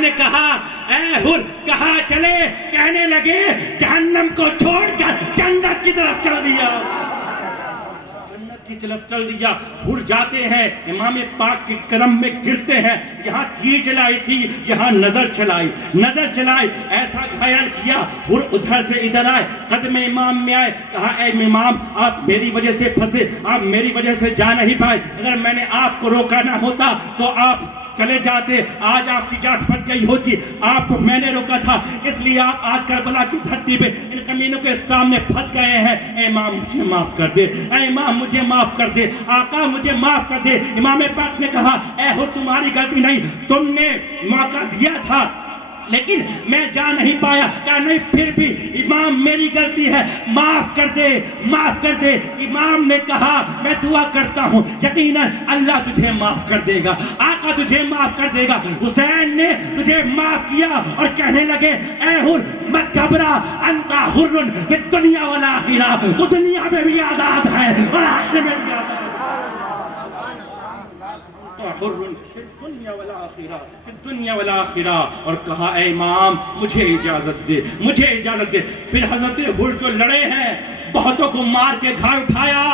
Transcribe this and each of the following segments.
نے کہا اے حر کہاں چلے؟ کہنے لگے جہنم کو چھوڑ کر جنت کی طرف چل دیا، جنت کی طرف چل دیا۔ حر جاتے ہیں، امام پاک کے کرم میں گرتے ہیں، یہاں تیر چلائی تھی، یہاں نظر چلائی، ایسا گھائل کیا۔ حر ادھر سے ادھر آئے، قدم امام میں آئے، کہا اے امام آپ میری وجہ سے پھنسے، آپ میری وجہ سے جا نہیں پائے، اگر میں نے آپ کو روکا نہ ہوتا تو آپ چلے جاتے، آج آپ کی جان بچ گئی ہوتی، آپ کو میں نے روکا تھا، اس لیے آپ آج کربلا کی دھرتی پہ ان کمینوں کے سامنے پھنس گئے ہیں۔ اے امام مجھے معاف کر دے، اے امام مجھے معاف کر دے، آقا مجھے معاف کر دے۔ امام پاک نے کہا اے حر تمہاری غلطی نہیں، تم نے موقع دیا تھا لیکن میں جا نہیں پایا۔ کہا نہیں پھر بھی امام میری غلطی ہے، معاف کر دے، معاف کر دے۔ امام نے کہا میں دعا کرتا ہوں یقیناً اللہ تجھے معاف کر دے گا، آقا تجھے معاف کر دے گا۔ حسین نے تجھے معاف کیا اور کہنے لگے اے حر مت گھبرا، انتا حر فی الدنیا والآخرہ، تو دنیا میں بھی آزاد ہے اور آخرت میں بھی آزاد ہے۔ دنیا والآخرہ، اور کہا اے امام مجھے اجازت دے، مجھے اجازت دے۔ پھر حضرت حر جو لڑے ہیں، بہتوں کو مار کے گھر اٹھایا،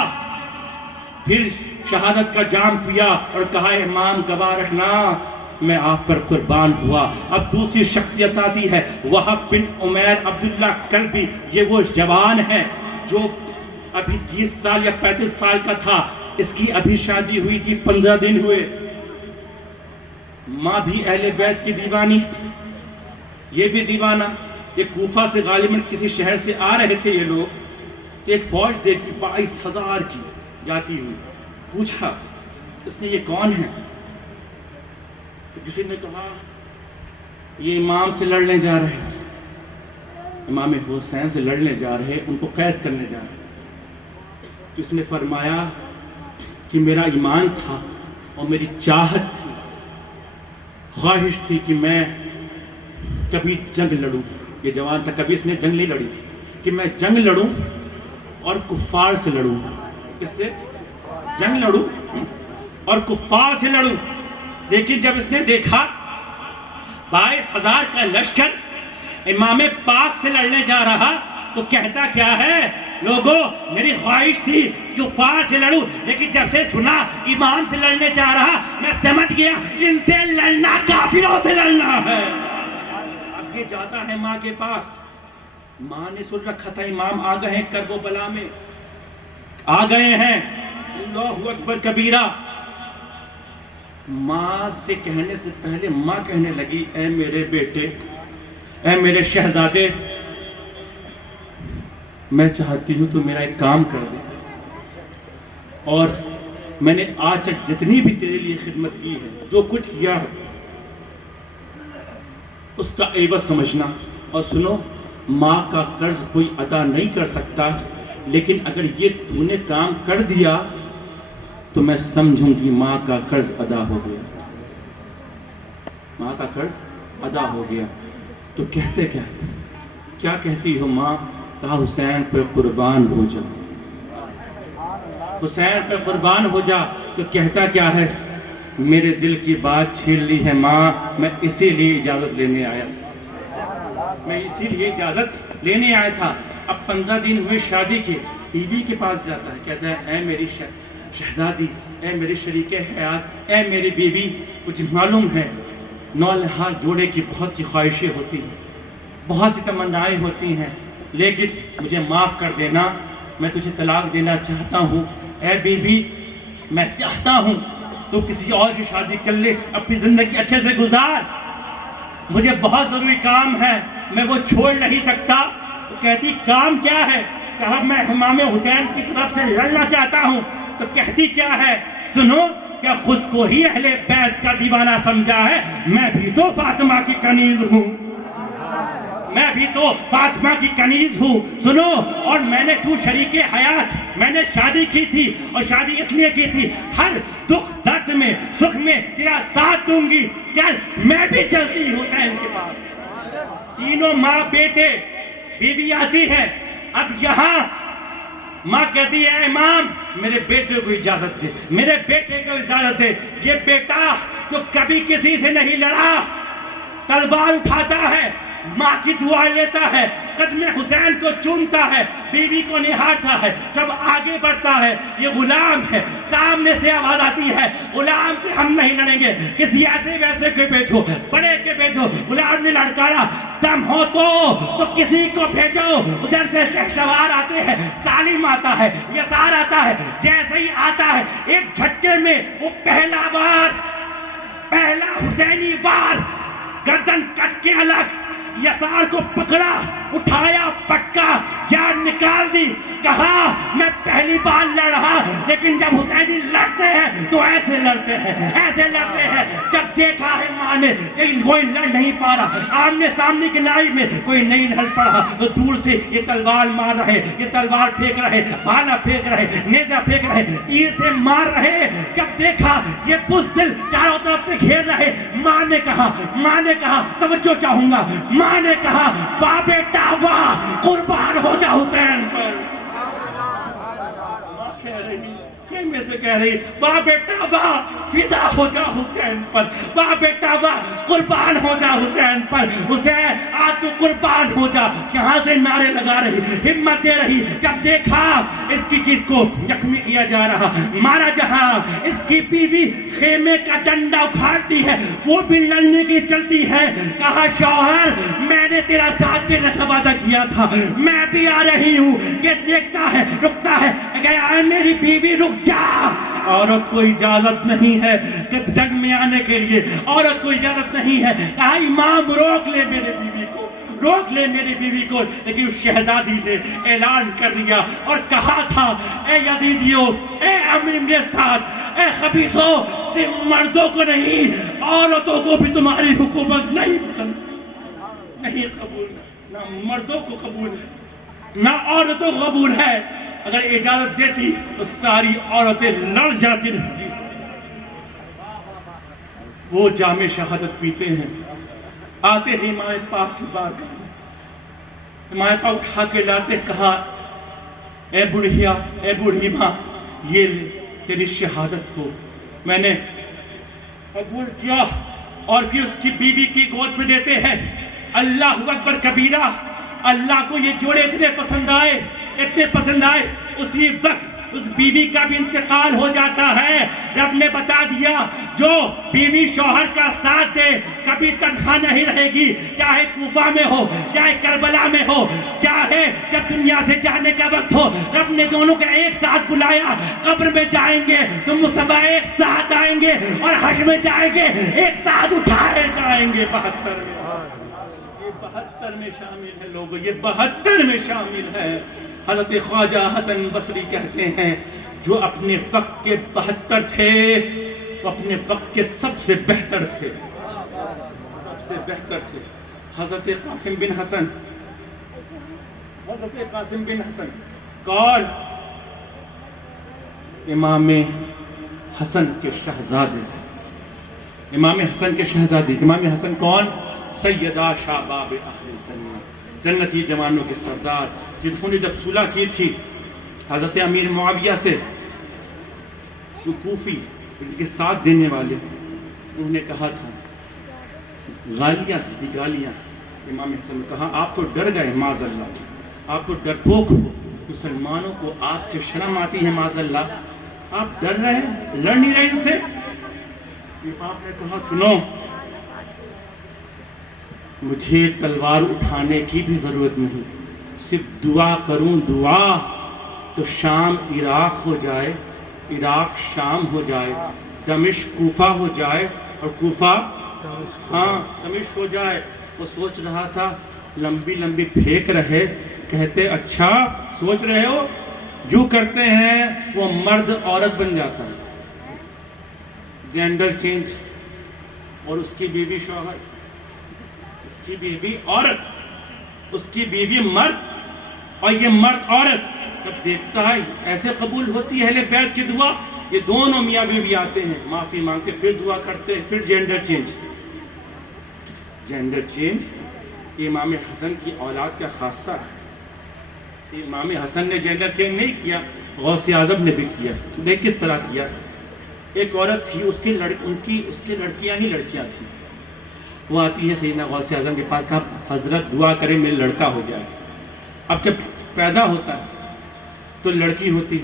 پھر شہادت کا جام پیا اور کہا اے امام گواہ رہنا میں آپ پر قربان ہوا۔ اب دوسری شخصیت آتی ہے، وہب بن عمیر عبداللہ کلبی، یہ وہ جوان ہے جو ابھی 30 سال یا 35 سال کا تھا، اس کی ابھی شادی ہوئی تھی، 15 دن ہوئے۔ ماں بھی اہل بیت کی دیوانی، یہ بھی دیوانہ۔ یہ کوفہ سے غالباً کسی شہر سے آ رہے تھے یہ لوگ، کہ ایک فوج دیکھی 22,000 کی جاتی ہوئی، پوچھا اس نے یہ کون ہے؟ تو کسی نے کہا یہ امام سے لڑنے جا رہے ہیں، امام حسین سے لڑنے جا رہے، ان کو قید کرنے جا رہے۔ تو اس نے فرمایا کہ میرا ایمان تھا اور میری چاہت تھی، خواہش تھی کہ میں کبھی جنگ لڑوں۔ یہ جوان تھا، کبھی اس نے جنگ نہیں لڑی تھی، کہ میں جنگ لڑوں اور کفار سے لڑوں، اس سے جنگ لڑوں اور کفار سے لڑوں۔ لیکن جب اس نے دیکھا 22,000 کا لشکر امام پاک سے لڑنے جا رہا تو کہتا کیا ہے لوگوں میری خواہش تھی کفار سے لڑوں، لیکن جب سے سنا امام سے لڑنے جا رہا میں سمجھ گیا ان سے لڑنا کافروں سے لڑنا ہے۔ اب یہ جاتا ہے ماں کے پاس، ماں نے سن رکھا تھا امام آ گئے ہیں، کرب و بلا میں آ گئے ہیں، اللہ اکبر کبیرہ۔ ماں سے کہنے سے پہلے ماں کہنے لگی اے میرے بیٹے، اے میرے شہزادے، میں چاہتی ہوں تو میرا ایک کام کر دے، اور میں نے آج تک جتنی بھی تیرے لیے خدمت کی ہے، جو کچھ کیا ہے، اس کا عوض سمجھنا۔ اور سنو، ماں کا قرض کوئی ادا نہیں کر سکتا، لیکن اگر یہ تو نے کام کر دیا تو میں سمجھوں گی ماں کا قرض ادا ہو گیا، ماں کا قرض ادا ہو گیا۔ تو کہتے کیا کہتی ہو ماں؟ کہا حسین پر قربان ہو جا، حسین پر قربان ہو جا۔ تو کہتا کیا ہے میرے دل کی بات چھین لی ہے ماں، میں اسی لیے اجازت لینے آیا تھا، میں اسی لیے اجازت لینے آیا تھا۔ اب 15 دن ہوئے شادی کے، بیوی کے پاس جاتا ہے، کہتا ہے اے میری شہزادی، اے میری شریک حیات، اے میری بیوی، کچھ معلوم ہے نولہا جوڑے کی بہت سی خواہشیں ہوتی ہیں، بہت سی تمنائیں ہوتی ہیں، لیکن مجھے معاف کر دینا، میں تجھے طلاق دینا چاہتا ہوں۔ اے بیوی میں چاہتا ہوں تو کسی اور سے شادی کر لے، اپنی زندگی اچھے سے گزار، مجھے بہت ضروری کام ہے، میں وہ چھوڑ نہیں سکتا۔ تو کہتی کام کیا ہے؟ کہا میں امام حسین کی طرف سے لڑنا چاہتا ہوں۔ تو کہتی کیا ہے؟ سنو، کیا خود کو ہی اہل بیت کا دیوانہ سمجھا ہے؟ میں بھی تو فاطمہ کی کنیز ہوں، میں بھی تو فاطمہ کی کنیز ہوں۔ سنو، اور میں نے تو شریک حیات، میں نے شادی کی تھی، اور شادی اس لیے کی تھی ہر دکھ درد میں سکھ میں تیرا ساتھ دوں گی، چل میں بھی چلتی حسین کے پاس۔ تینوں ماں بیٹے، بیوی آتی ہے۔ اب یہاں ماں کہتی ہے امام میرے بیٹے کو اجازت دے، میرے بیٹے کو اجازت دے، یہ بیٹا جو کبھی کسی سے نہیں لڑا، تلوار اٹھاتا ہے، ماں کی دعا لیتا ہے، قدم حسین کو چومتا ہے، بیوی کو نہارتا ہے، جب آگے بڑھتا ہے یہ غلام ہے، سامنے سے آواز آتی ہے غلام سے ہم نہیں لڑیں گے، کسی ایسے ویسے کے بھیجو، بڑے کے بھیجو۔ غلام نے لڑکارا دم ہو تو کسی کو بھیجو۔ ادھر سے شہسوار آتے ہیں، سالم آتا ہے، یسار آتا ہے، جیسے ہی آتا ہے ایک جھٹکے میں وہ پہلا حسینی وار گردن کٹ کے الگ، یسار کو پکڑا، اٹھایا، پٹکا، جان نکال دی، کہا میں پہلی بار لڑ رہا لیکن جب حسینی لڑتے ہیں تو ایسے لڑتے ہیں، ایسے لڑتے ہیں۔ جب دیکھا ہے ماں نے کہ کوئی لڑ نہیں پا رہا، آمنے سامنے کی لڑائی میں کوئی نہیں لڑ پا رہا، تو دور سے یہ تلوار مار رہے، یہ تلوار پھینک رہے، بھالا پھینک رہے، نیزہ پھینک رہے، تیر سے مار رہے۔ جب دیکھا یہ بزدل چاروں طرف سے گھیر رہے، ماں نے کہا توجہ چاہوں گا، ماں نے کہا با بیٹا واہ، قربان ہو جا حسین پر۔ میں سے کہہ رہی با بیٹا واہ، فدا ہو جا حسین پر، با بیٹا واہ، قربان ہو جا حسین پر، حسین آج تو قربان ہو جا۔ یہاں سے نعرے لگا رہی، ہمت دے رہی۔ جب دیکھا اس کی کس کو زخمی کیا جا رہا، مارا جہاں، اس کی بیوی خیمے کا ڈنڈا اکھاڑتی ہے، وہ بھی لڑنے کی چلتی ہے۔ کہا شوہر میں نے تیرا ساتھ دینے کا وعدہ کیا تھا، میں بھی آ رہی ہوں۔ یہ دیکھتا ہے، رکتا ہے، کہا میری بیوی رک جا۔ عورت کو اجازت نہیں ہے کہ جنگ میں آنے کے لیے، عورت کو اجازت نہیں ہے۔ کہا امام روک لے میرے بیوی کو، روک لے میری بیوی کو۔ لیکن اس شہزادی نے اعلان کر دیا اور کہا تھا اے یزیدیو، اے امر میرے ساتھ، اے خبیثوں، صرف مردوں کو نہیں عورتوں کو بھی تمہاری حکومت نہیں پسند، نہیں قبول، نہ مردوں کو قبول ہے نہ عورتوں کو قبول ہے۔ اگر اجازت دیتی تو ساری عورتیں لڑ جاتی۔ وہ جام شہادت پیتے ہیں، آتے ہی امام پاک کی بارگاہ میں، امام پاک اٹھا کے لاتے، کہا اے بڑھیا، اے بوڑھی ماں، یہ لے تیری شہادت کو میں نے قبول کیا۔ اور پھر اس کی بیوی کی گود میں دیتے ہیں۔ اللہ اکبر کبیرہ۔ اللہ کو یہ جوڑے اتنے پسند آئے، اسی وقت اس بیوی کا بھی انتقال ہو جاتا ہے۔ رب نے بتا دیا جو بیوی شوہر کا ساتھ دے کبھی تنہا نہیں رہے گی، چاہے کوفہ میں ہو، چاہے کربلا میں ہو، چاہے جب دنیا سے جانے کا وقت ہو۔ رب نے دونوں کو ایک ساتھ بلایا، قبر میں جائیں گے تو مصطفیٰ ایک ساتھ آئیں گے اور حشر میں جائیں گے ایک ساتھ اٹھائے جائیں گے۔ 72 میں شامل ہے لوگوں، یہ 72 میں شامل ہے۔ حضرت خواجہ حسن بصری کہتے ہیں جو اپنے وقت کے 72 تھے، وہ اپنے وقت کے سب سے بہتر تھے، سب سے بہتر تھے۔ حضرت قاسم بن حسن، کون؟ امام حسن کے شہزادے، امام حسن کے شہزادے۔ امام حسن کون؟ سیدہ شاباب اہل الجنہ، جنتی جوانوں کے سردار، جنہوں نے جب صلح کی تھی حضرت امیر معاویہ سے، جو کوفی ان کے ساتھ دینے والے، انہوں نے کہا تھا گالیاں تھی، گالیاں۔ امام حسن نے کہا آپ تو ڈر گئے معاذ اللہ، آپ تو ڈرپوک ہو، مسلمانوں کو آپ سے شرم آتی ہے معاذ اللہ، آپ ڈر رہے ہیں، لڑ نہیں رہے ان سے۔ آپ نے کہا سنو، مجھے تلوار اٹھانے کی بھی ضرورت نہیں، صرف دعا کروں دعا تو شام عراق ہو جائے، عراق شام ہو جائے، دمشق کوفہ ہو جائے اور کوفہ دمشق ہو جائے۔ وہ سوچ رہا تھا، لمبی لمبی پھینک رہے، کہتے اچھا سوچ رہے ہو، جو کرتے ہیں وہ مرد عورت بن جاتا ہے، جینڈر چینج۔ اور اس کی بیوی شوہر، اس کی بیوی عورت، اس کی بیوی مرد اور یہ مرد عورت۔ جب دیکھتا ہے ایسے قبول ہوتی ہے اہل بیت کی دعا، یہ دونوں میاں بیوی آتے ہیں، معافی مانگتے، پھر دعا کرتے ہیں، پھر جینڈر چینج۔ جینڈر چینج امام حسن کی اولاد کا خاصہ ہے۔ امام حسن نے جینڈر چینج نہیں کیا، غوث اعظم نے بھی کیا۔ دیکھ کس طرح کیا۔ ایک عورت تھی، اس کی لڑکیاں ہی لڑکیاں تھیں، وہ آتی ہے سیدنا غوث اعظم کے پاس، کہا حضرت دعا کرے میرے لڑکا ہو جائے۔ اب جب پیدا ہوتا ہے تو لڑکی ہوتی،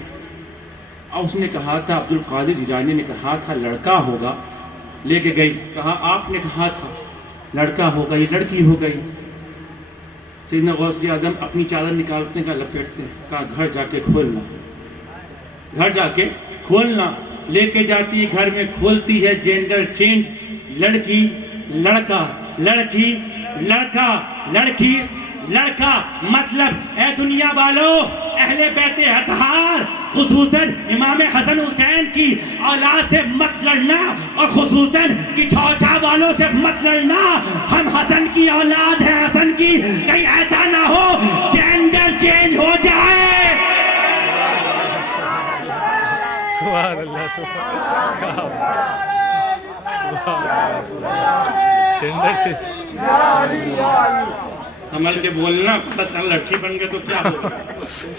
اور اس نے کہا تھا، عبد القادر جیلانی نے کہا تھا لڑکا ہوگا، لے کے گئی، کہا آپ نے کہا تھا لڑکا ہوگا، یہ لڑکی ہو گئی۔ سیدنا غوث اعظم اپنی چادر نکالتے ہیں، کہا لپیٹتے ہیں، کہا گھر جا کے کھولنا، گھر جا کے کھولنا۔ لے کے جاتی ہے گھر میں، کھولتی ہے، جینڈر چینج، لڑکی لڑکا، لڑکی لڑکا، لڑکی لڑکا۔ مطلب اے دنیا والو، اہل بیت اطہار خصوصاً امام حسن حسین کی اولاد سے مت لڑنا، اور خصوصاً کی چھوچا والوں سے مت لڑنا۔ ہم حسن کی اولاد ہیں، حسن کی، کہیں ایسا نہ ہو جینڈر چینج ہو جائے۔ سبحان اللہ، سبحان سمجھ کے بولنا، پتہ چل لڑکی بن گئے تو کیا ہوگا۔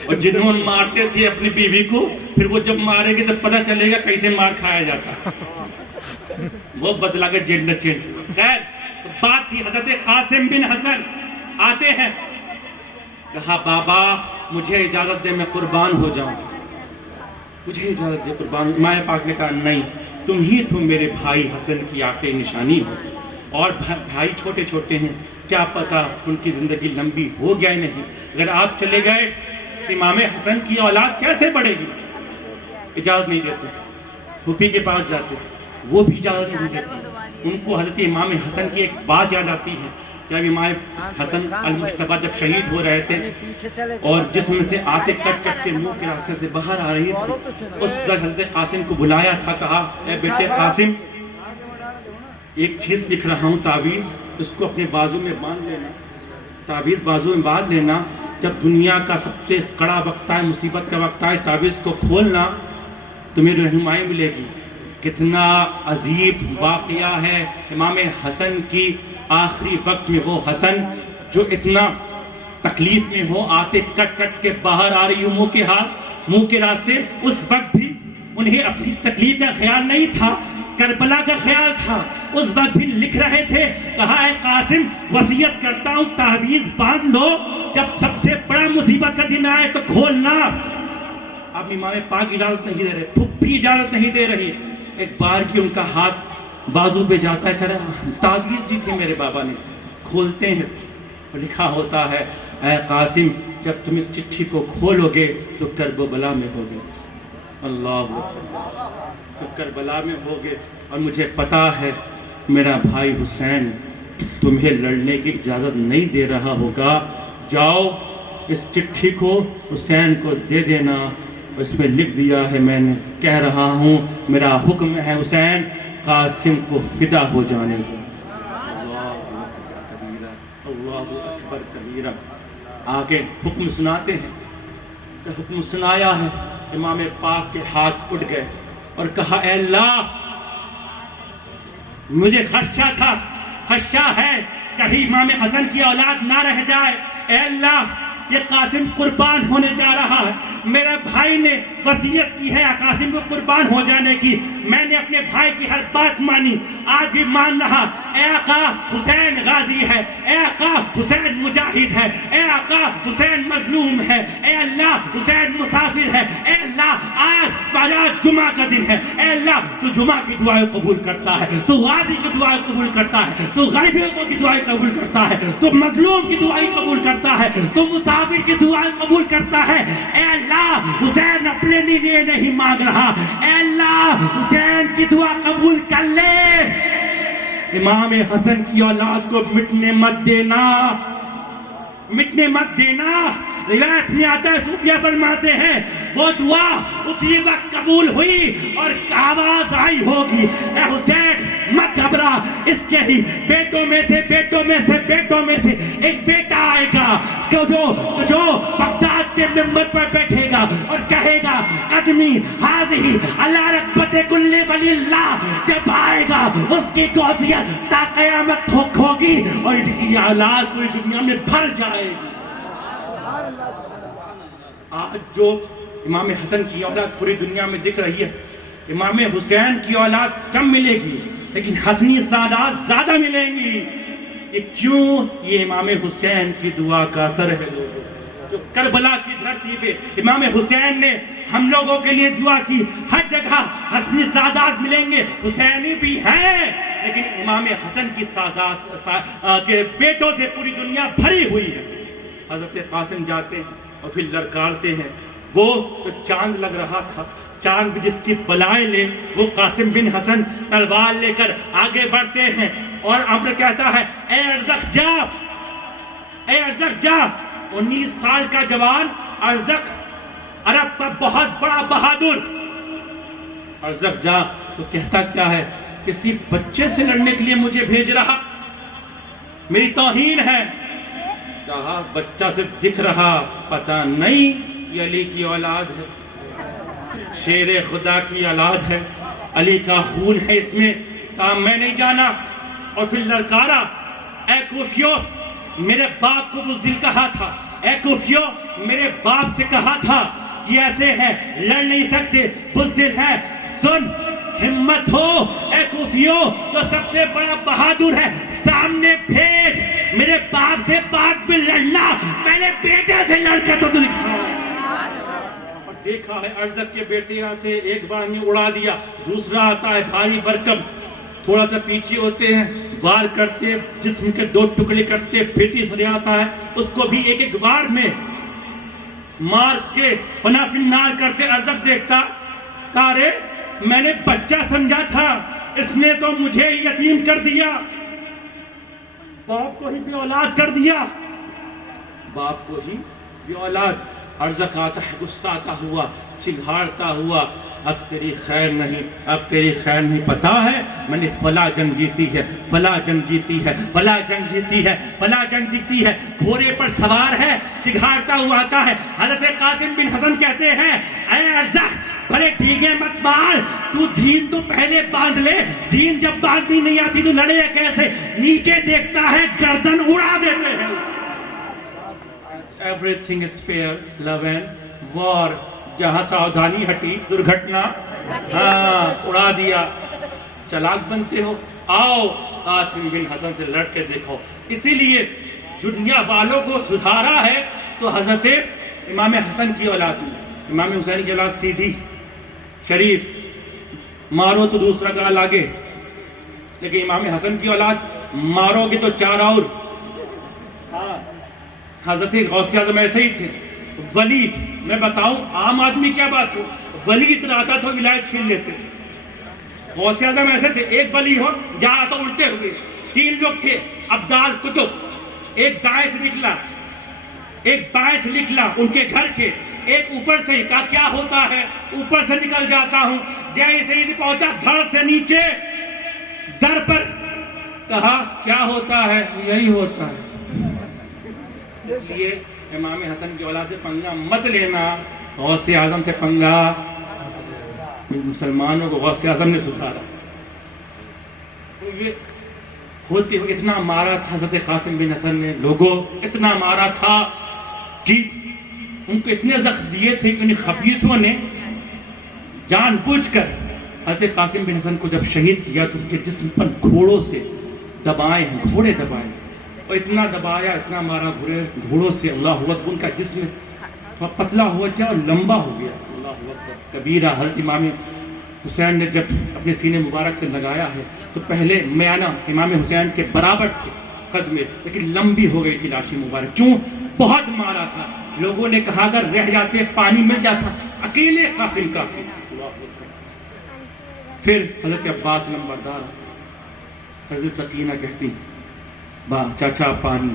اور جنون مارتے تھے اپنی بیوی کو، پھر وہ جب مارے گی تو پتہ چلے گا کیسے مار کھایا جاتا، وہ بدلا گیا جینڈر چینج۔ خیر بات تھی، حضرت قاسم بن حسن آتے ہیں، کہا بابا مجھے اجازت دے میں قربان ہو جاؤں، مجھے اجازت دے قربان۔ ماں پاک نے کہا نہیں، تم ہی میرے بھائی حسن کی آخری نشانی ہو، اور بھائی چھوٹے چھوٹے ہیں، کیا پتا ان کی زندگی لمبی ہو گیا نہیں، اگر آپ چلے گئے تو امام حسن کی اولاد کیسے بڑھے گی۔ اجازت نہیں دیتے، پھوپھی کے پاس جاتے، وہ بھی اجازت نہیں دیتی۔ ان کو حضرت امام حسن کی ایک بات یاد آتی ہے، جب امام حسن المجتبی جب شہید ہو رہے تھے اور جسم سے آتے کٹ کٹ کے منہ کے راستے سے باہر آ رہی تھی، اس وقت حضرت قاسم کو بلایا تھا، کہا اے بیٹے قاسم، ایک چیز لکھ رہا ہوں تعویذ، اس کو اپنے بازو میں باندھ لینا، تعویذ بازو میں باندھ لینا، جب دنیا کا سب سے کڑا وقت آئے، مصیبت کا وقت آئے، تعویذ کو کھولنا، تمہیں رہنمائی ملے گی۔ کتنا عجیب واقعہ ہے امام حسن کی آخری وقت میں، وہ حسن جو اتنا تکلیف میں ہو، آتے کٹ کٹ کے باہر آ رہی ہوں منہ کے ہاتھ، منہ کے راستے، اس وقت بھی انہیں اپنی تکلیف کا خیال نہیں تھا، کربلا کا خیال تھا۔ اس وقت بھی لکھ رہے تھے، کہا اے قاسم وصیت کرتا ہوں تعویذ باندھ لو، جب سب سے بڑا مصیبت کا دن آئے تو کھولنا۔ اب امام پاک اجازت نہیں دے رہے، پھپھی اجازت نہیں دے رہی۔ ایک بار کی ان کا ہاتھ بازو پہ جاتا ہے، کہہ رہا تعویذ دی تھی میرے بابا نے، کھولتے ہیں، لکھا ہوتا ہے اے قاسم جب تم اس چٹھی کو کھولو گے تو کرب و بلا میں ہوگے، اللہ تو کربلا میں ہوگے، اور مجھے پتا ہے میرا بھائی حسین تمہیں لڑنے کی اجازت نہیں دے رہا ہوگا، جاؤ اس چٹھی کو حسین کو دے دینا، اس میں لکھ دیا ہے میں نے، کہہ رہا ہوں میرا حکم ہے حسین قاسم کو فدا ہو جانے دو۔ اللہ اکبر کبیرہ۔ آگے حکم سناتے ہیں، کہ حکم سنایا ہے، امام پاک کے ہاتھ اٹھ گئے اور کہا اے اللہ مجھے خدشہ تھا، خدشہ ہے کہیں امام حسن کی اولاد نہ رہ جائے، اے اللہ یہ قاسم قربان ہونے جا رہا ہے، میرے بھائی نے وصیت کی ہے قاسم کو قربان ہو جانے کی، میں نے اپنے بھائی کی ہر بات مانی، آج بھی مان رہا، اے آقا حسین غازی ہے، اے آقا حسین مجاہد ہے، اے آقا حسین مظلوم ہے، اے اللہ حسین مسافر ہے، اے اللہ آج جمعہ کا دن ہے، اے اللہ تو جمعہ کی دعائیں قبول کرتا ہے، تو غازی کی دعائیں قبول کرتا ہے، تو غائبوں کی دعائیں قبول کرتا ہے، تو مظلوم کی دعائیں قبول کرتا ہے، تو مسافر کی دعائیں قبول کرتا ہے، اے اللہ حسین اپنے لیے نہیں مانگ رہا، اے اللہ حسین کی دعا قبول کر لے، امام حسن کی اولاد کو مٹنے مت دینا، مٹنے مت دینا۔ روایت میں آتا ہے، صوفیہ فرماتے ہیں وہ دعا اسی وقت قبول ہوئی اور آواز آئی ہوگی اے حسین مت گھبرا، اس کے ہی بیٹوں میں سے بیٹوں میں سے بیٹوں میں سے ایک بیٹا آئے گا جو بغداد کے منبر پر بیٹھے گا اور کہے گا قدمی حاضی اللہ رکبت کل ولی اللہ، جب آئے گا اس کی قوسیت تا قیامت ہوگی اور ان کی اولاد پوری دنیا میں بھر جائے گی۔ آج جو امام حسن کی اولاد پوری دنیا میں دکھ رہی ہے، امام حسین کی اولاد کم ملے گی، لیکن حسنی سعادات زیادہ ملیں گی. یہ کیوں؟ یہ امام حسین کی دعا کا اثر ہے لوگوں. جو کربلا کی دھرتی پہ امام حسین نے ہم لوگوں کے لیے دعا کی، ہر جگہ حسنی سعادات ملیں گے. حسینی بھی ہے لیکن امام حسن کی سعادات کے بیٹوں سے پوری دنیا بھری ہوئی ہے. حضرت قاسم جاتے ہیں اور پھر للکارتے ہیں. وہ چاند لگ رہا تھا، چاند جس کی بلائے لے، وہ قاسم بن حسن تلوار لے کر آگے بڑھتے ہیں اور امر کہتا ہے اے ارزق جا، اے ارزق جا. 19 سال کا جوان ارزق، عرب کا بہت بڑا بہادر. ارزق جا تو کہتا کیا ہے؟ کسی بچے سے لڑنے کے لیے مجھے بھیج رہا، میری توہین ہے. کہا بچہ سے دکھ رہا، پتہ نہیں یہ علی کی اولاد ہے، شیر خدا کی اولاد ہے، علی کا خون ہے اس میں. کہا میں نہیں جانا. اور پھر للکارا اے کوفیو، میرے باپ کو بزدل کہا تھا، اے کوفیو میرے باپ سے کہا تھا کہ ایسے ہے، لڑ نہیں سکتے، بزدل ہے. سن، ہمت ہو اے کوفیو، جو سب سے بڑا بہادر ہے سامنے بھیج. میرے باپ سے بعد میں لڑنا، پہلے بیٹے سے لڑ کے تو دکھاؤ. اور دیکھا ہے ارزق کے بیٹے آتے، ایک بار میں اڑا دیا. دوسرا آتا ہے بھاری برکم، تھوڑا سا پیچھے ہوتے ہیں، وار کرتے، جسم کے 2 ٹکڑے کرتے. پھر تیسرے آتا ہے، اس کو بھی ایک وار میں مار کے فنا فنار کرتے. ارزق دیکھتا، کہا رے میں نے بچہ سمجھا تھا، اس نے تو مجھے یتیم کر دیا، باپ کو ہی بے اولاد کر دیا، باپ کو ہی بے اولاد. ارزق آتا ہے غصہ آتا ہوا، چنگھاڑتا ہوا، اب تیری خیر نہیں، اب تیری خیر نہیں. پتا ہے میں نے فلاں جنگ جیتی ہے، فلاں جنگ جیتی ہے، فلاں جنگ جیتی ہے، فلاں جنگ جیتی ہے. گھوڑے پر سوار ہے، چنگھاڑتا ہوا آتا ہے. حضرت قاسم بن حسن کہتے ہیں اے ارزق بھلے ٹھیک ہے مت مار، تو زین تو پہلے باندھ لے. زین جب باندھنی نہیں آتی تو لڑے کیسے؟ نیچے دیکھتا ہے گردن اڑا دیتے ہیں. Everything is fair, love and war. جہاں ساودھانی ہٹی درگھٹنا اڑا دیا. چلاک بنتے ہو، آؤ قاسم بن حسن سے لڑ کے دیکھو. اسی لیے دنیا والوں کو سدھارا ہے تو حضرت امام حسن کی اولاد میں. امام حسین کی اولاد سیدھی شریف، مارو تو دوسرا گال آگے. لیکن امام حسن کی اولاد مارو گے تو 4 اور. حضرت غوث اعظم ایسے ہی تھے. ولی، میں بتاؤں عام آدمی کیا بات ہو، ولی اتنا آتا تھا ولایت چھین لیتے. غوث اعظم ایسے تھے، ایک ولی ہو جہاں تو الٹے ہوئے. 3 لوگ تھے ابدال کتب، ایک دائیں سے نکلا، ایک بائیں سے نکلا ان کے گھر کے، ایک اوپر سے ہی. کہا کیا ہوتا ہے؟ اوپر سے نکل جاتا ہوں. جیسے ہی پہنچا دھڑ سے نیچے در پر. کہا کیا ہوتا ہے؟ یہی ہوتا ہے. اس لیے امام حسن کی اولاد سے پنگا مت لینا. غوث اعظم سے پنگا، مسلمانوں کو غوث اعظم نے سدھارا. یہ ہوتے ہوئے اتنا مارا تھا حضرت قاسم بن حسن نے، لوگوں اتنا مارا تھا کہ ان کو اتنے زخم دیے تھے کہ انہیں خبیثوں نے جان بوجھ کر حضرت قاسم بن حسن کو جب شہید کیا تو ان کے جسم پر گھوڑوں سے دبائے ہیں، گھوڑے دبائے. اور اتنا دبایا، اتنا مارا گھوڑوں سے، اللہ اکبر. ان کا جسم پتلا ہوا کیا اور لمبا ہو گیا. اللہ اکبر کبیرہ. حضرت امام حسین نے جب اپنے سینے مبارک سے لگایا ہے تو پہلے میانہ امام حسین کے برابر تھے قد میں، لیکن لمبی ہو گئی تھی لاش مبارک. کیوں؟ بہت مارا تھا. لوگوں نے کہا اگر رہ جاتے پانی مل جاتا، اکیلے قاسم کافی. پھر حضرت عباس نمبردار، حضرت سکینہ کہتی چاچا پانی.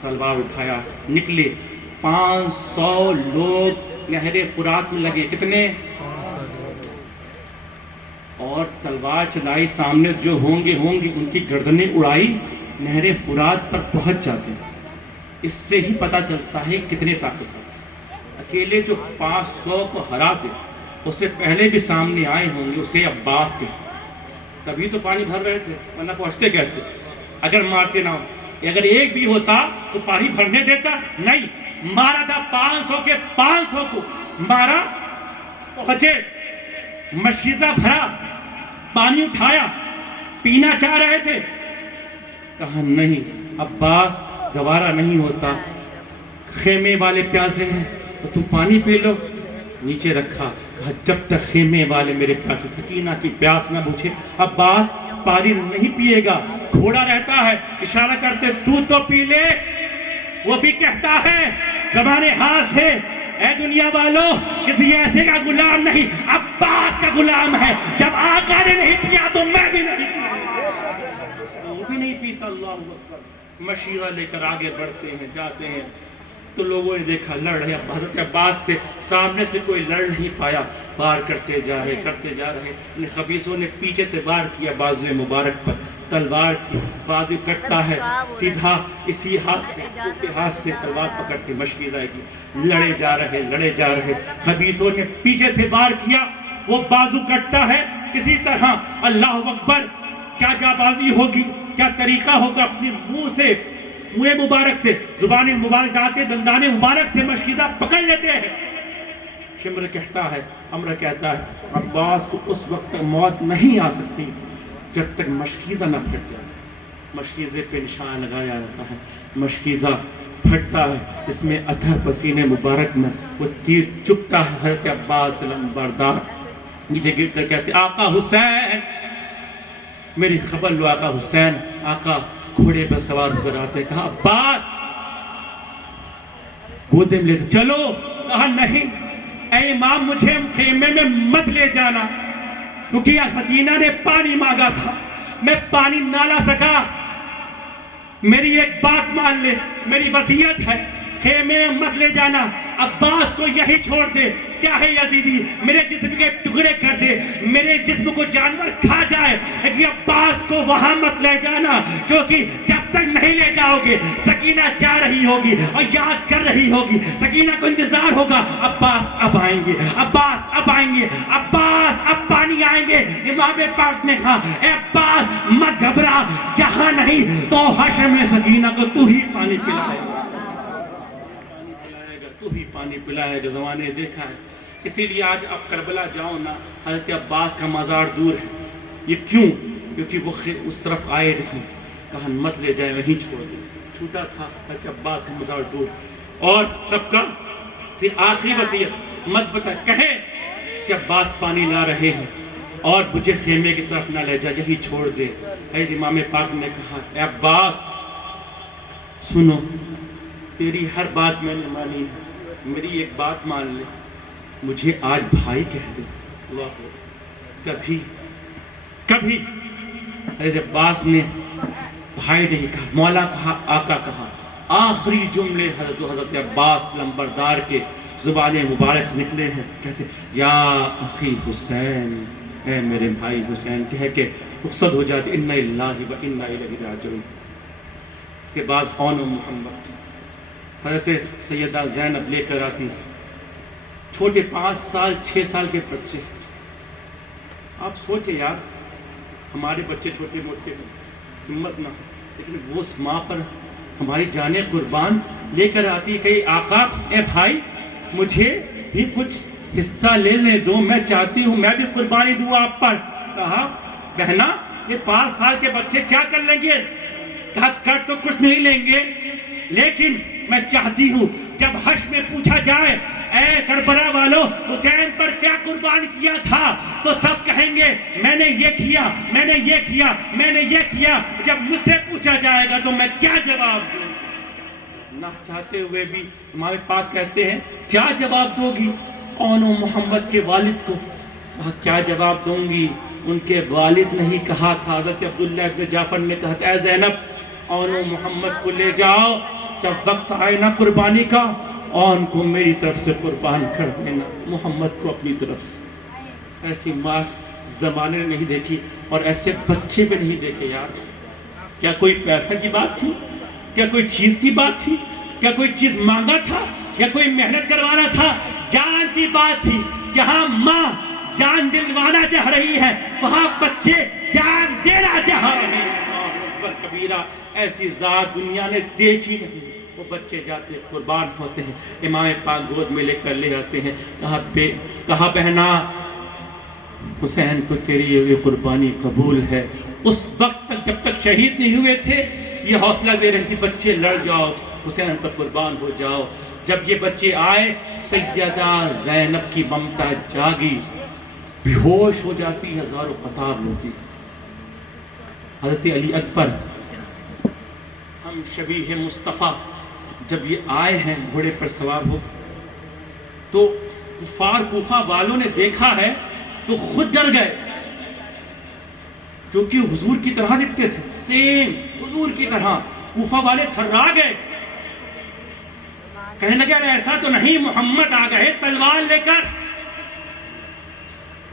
تلوار اٹھایا، نکلے. 500 لوگ نہر فرات میں لگے. کتنے؟ اور تلوار چلائی. سامنے جو ہوں گے ان کی گردنیں اڑائی، نہر فرات پر پہنچ جاتے. اس سے ہی پتہ چلتا ہے کتنے طاقتور. اکیلے جو 500 کو ہرا دے، اس سے پہلے بھی سامنے آئے ہوں گے اسے عباس کے. تبھی تو پانی بھر رہے تھے، ورنہ پہنچتے کیسے اگر مارتے نہ ہو. اگر ایک بھی ہوتا تو پانی بھرنے دیتا نہیں. مارا تھا 500 کے 500 کو مارا. پہنچے، مشکیزہ بھرا، پانی اٹھایا، پینا چاہ رہے تھے؟ کہا نہیں عباس گوارا نہیں ہوتا، خیمے والے پیاسے ہیں تو تم پانی پی لو، نیچے رکھا۔ کہا جب تک خیمے والے میرے پیاسے سکینہ کی پیاس نہ بجھے عباس پانی نہیں پیے گا۔ گھوڑا رہتا ہے، اشارہ کرتے دودھ تو پی لے، وہ بھی کہتا ہے زبان حال سے اے دنیا والوں کسی ایسے کا غلام نہیں، عباس کا غلام ہے، جب آقا نے نہیں پیا تو میں بھی نہیں پیا، وہ بھی نہیں پیتا۔ اللہ اکبر۔ مشیرہ لے کر آگے بڑھتے ہیں، جاتے ہیں تو لوگوں نے دیکھا لڑ رہے، حضرت عباس سے سامنے سے کوئی لڑ نہیں پایا، وار کرتے جا رہے۔ ان خبیثوں نے پیچھے سے وار کیا بازو مبارک پر، تلوار تھی، بازو کٹتا ہے سیدھا اسی ہاتھ سے تلوار پکڑتے مشکیزہ کی، لڑے جا رہے۔ خبیثوں نے پیچھے سے وار کیا، وہ بازو کٹتا ہے کسی طرح۔ اللہ اکبر، کیا جابازی ہوگی، کیا طریقہ ہوگا، اپنے منہ مبارک سے زبان مبارک ڈالتے، دندان مبارک سے مشکیزہ پکڑ لیتے ہیں۔ شمر کہتا ہے، امر کہتا ہے عباس کو اس وقت تک موت نہیں آ سکتی جب تک مشکیزہ نہ پھٹ جائے۔ مشکیزے پہ نشان لگایا جاتا ہے، مشکیزہ پھٹتا ہے جس میں اتھر پسینے مبارک میں وہ تیر چکتا ہے۔ حضرت عباس لمبردار نیچے گر کر کہتے آقا حسین، میری خبر لو آقا حسین۔ آقا گھوڑے پر سوار ہو کر آتے، کہا عباس گودے میں لیتے چلو۔ کہا نہیں اے امام، مجھے خیمے میں مت لے جانا، کیونکہ سکینہ نے پانی مانگا تھا، میں پانی نہ لا سکا۔ میری ایک بات مان لے، میری وصیت ہے، خیمے میں مت لے جانا، عباس کو یہی چھوڑ دے، چاہے یزیدی میرے جسم کے ٹکڑے کر دے، میرے جسم کو جانور کھا جائے، لیکن عباس کو وہاں مت لے جانا، کیونکہ جب تک نہیں لے جاؤ گے سکینہ جا رہی ہوگی اور یاد کر رہی ہوگی، سکینہ کو انتظار ہوگا، عباس اب آئیں گے، عباس اب آئیں گے، عباس اب پانی آئیں گے۔ امام پاک نے کہا اے عباس مت گھبرا، یہاں نہیں تو حشر میں سکینہ کو تو ہی پانی پلائے گا، تو ہی پانی پلائے گا۔ زمانے نے دیکھا ہے، اسی لیے آج آپ کربلا جاؤ نا، حضرت عباس کا مزار دور ہے۔ یہ کیوں؟ کیونکہ وہ اس طرف آئے نہیں، کہا مت لے جائے، وہیں چھوڑ دے، چھوٹا تھا حضرت عباس کا مزار دور۔ اور سب کا پھر آخری وصیت مت بتا، کہے کہ عباس پانی لا رہے ہیں اور مجھے خیمے کی طرف نہ لے جا، یہی چھوڑ دے۔ حضرت امام پاک نے کہا اے عباس سنو، تیری ہر بات میں نے مانی، میری ایک بات مان لے، مجھے آج بھائی کہہ دے۔ کبھی حضرت عباس نے بھائی نہیں کہا، مولا کہا، آقا کہا۔ آخری جملے حضرت عباس لمبردار کے زبان مبارک سے نکلے ہیں، کہتے یا اخی حسین، اے میرے بھائی حسین، کہہ کے رخصت ہو جاتے، انا للہ و انا الیہ راجعون۔ اس کے بعد اون محمد حضرت سیدہ زینب لے کر آتی، چھوٹے 5 سال 6 سال کے بچے۔ آپ سوچیں یار، ہمارے بچے چھوٹے موٹے ہیں، ہمت نہ، لیکن وہ اس ماں پر ہماری جانیں قربان لے کر آتی، کہی آقا اے بھائی مجھے بھی کچھ حصہ لے دو، میں چاہتی ہوں میں بھی قربانی دوں آپ پر۔ کہا بہنا یہ 5 سال کے بچے کیا کر لیں گے؟ کہا کر تو کچھ نہیں لیں گے، لیکن میں چاہتی ہوں جب حشر میں پوچھا جائے اے کربلا والو حسین پر کیا قربان کیا تھا، تو سب کہیں گے میں نے یہ کیا، میں نے یہ کیا، میں نے یہ کیا۔ جب مجھ سے پوچھا جائے گا تو میں کیا جواب دوں؟ نہ چاہتے ہوئے بھی امام پاک کہتے ہیں کیا جواب دو گی اون محمد کے والد کو؟ کہا کیا جواب دوں گی، ان کے والد نہیں کہا تھا، حضرت عبداللہ ابن جعفر نے کہا اے زینب اون محمد کو لے جاؤ، جب وقت آئے نا قربانی کا اون کو میری طرف سے قربان کر دینا، محمد کو اپنی طرف سے۔ ایسی ماں زمانے نے نہیں دیکھی اور ایسے بچے بھی نہیں دیکھے یار۔ کیا کوئی پیسہ کی بات تھی؟ کیا کوئی چیز کی بات تھی؟ کیا کوئی چیز مانگا تھا یا کوئی محنت کروانا تھا؟ جان کی بات تھی۔ جہاں ماں جان دلوانا چاہ رہی ہے وہاں بچے جان دینا چاہ رہے ہیں۔ اکبر کبیرہ، ایسی ذات دنیا نے دیکھی نہیں۔ وہ بچے جاتے قربان ہوتے ہیں، امام پاک گود میں لے کر لے آتے ہیں۔ کہا بہنا حسین کو تیری یہ قربانی قبول ہے، اس وقت تک جب تک شہید نہیں ہوئے تھے یہ حوصلہ دے رہی تھی بچے لڑ جاؤ حسین پر قربان ہو جاؤ. جب یہ بچے آئے سیدہ زینب کی ممتا جاگی, بے ہوش ہو جاتی, ہزاروں قطار روتی. حضرت علی اکبر ہم شبیہ مصطفیٰ جب یہ آئے ہیں گھوڑے پر سوار ہو تو کفار کوفہ والوں نے دیکھا ہے تو خود ڈر گئے, کیونکہ حضور کی طرح دکھتے تھے, سیم حضور کی طرح. کوفہ والے تھرا گئے, کہنے لگے ایسا تو نہیں, محمد آ گئے تلوار لے کر.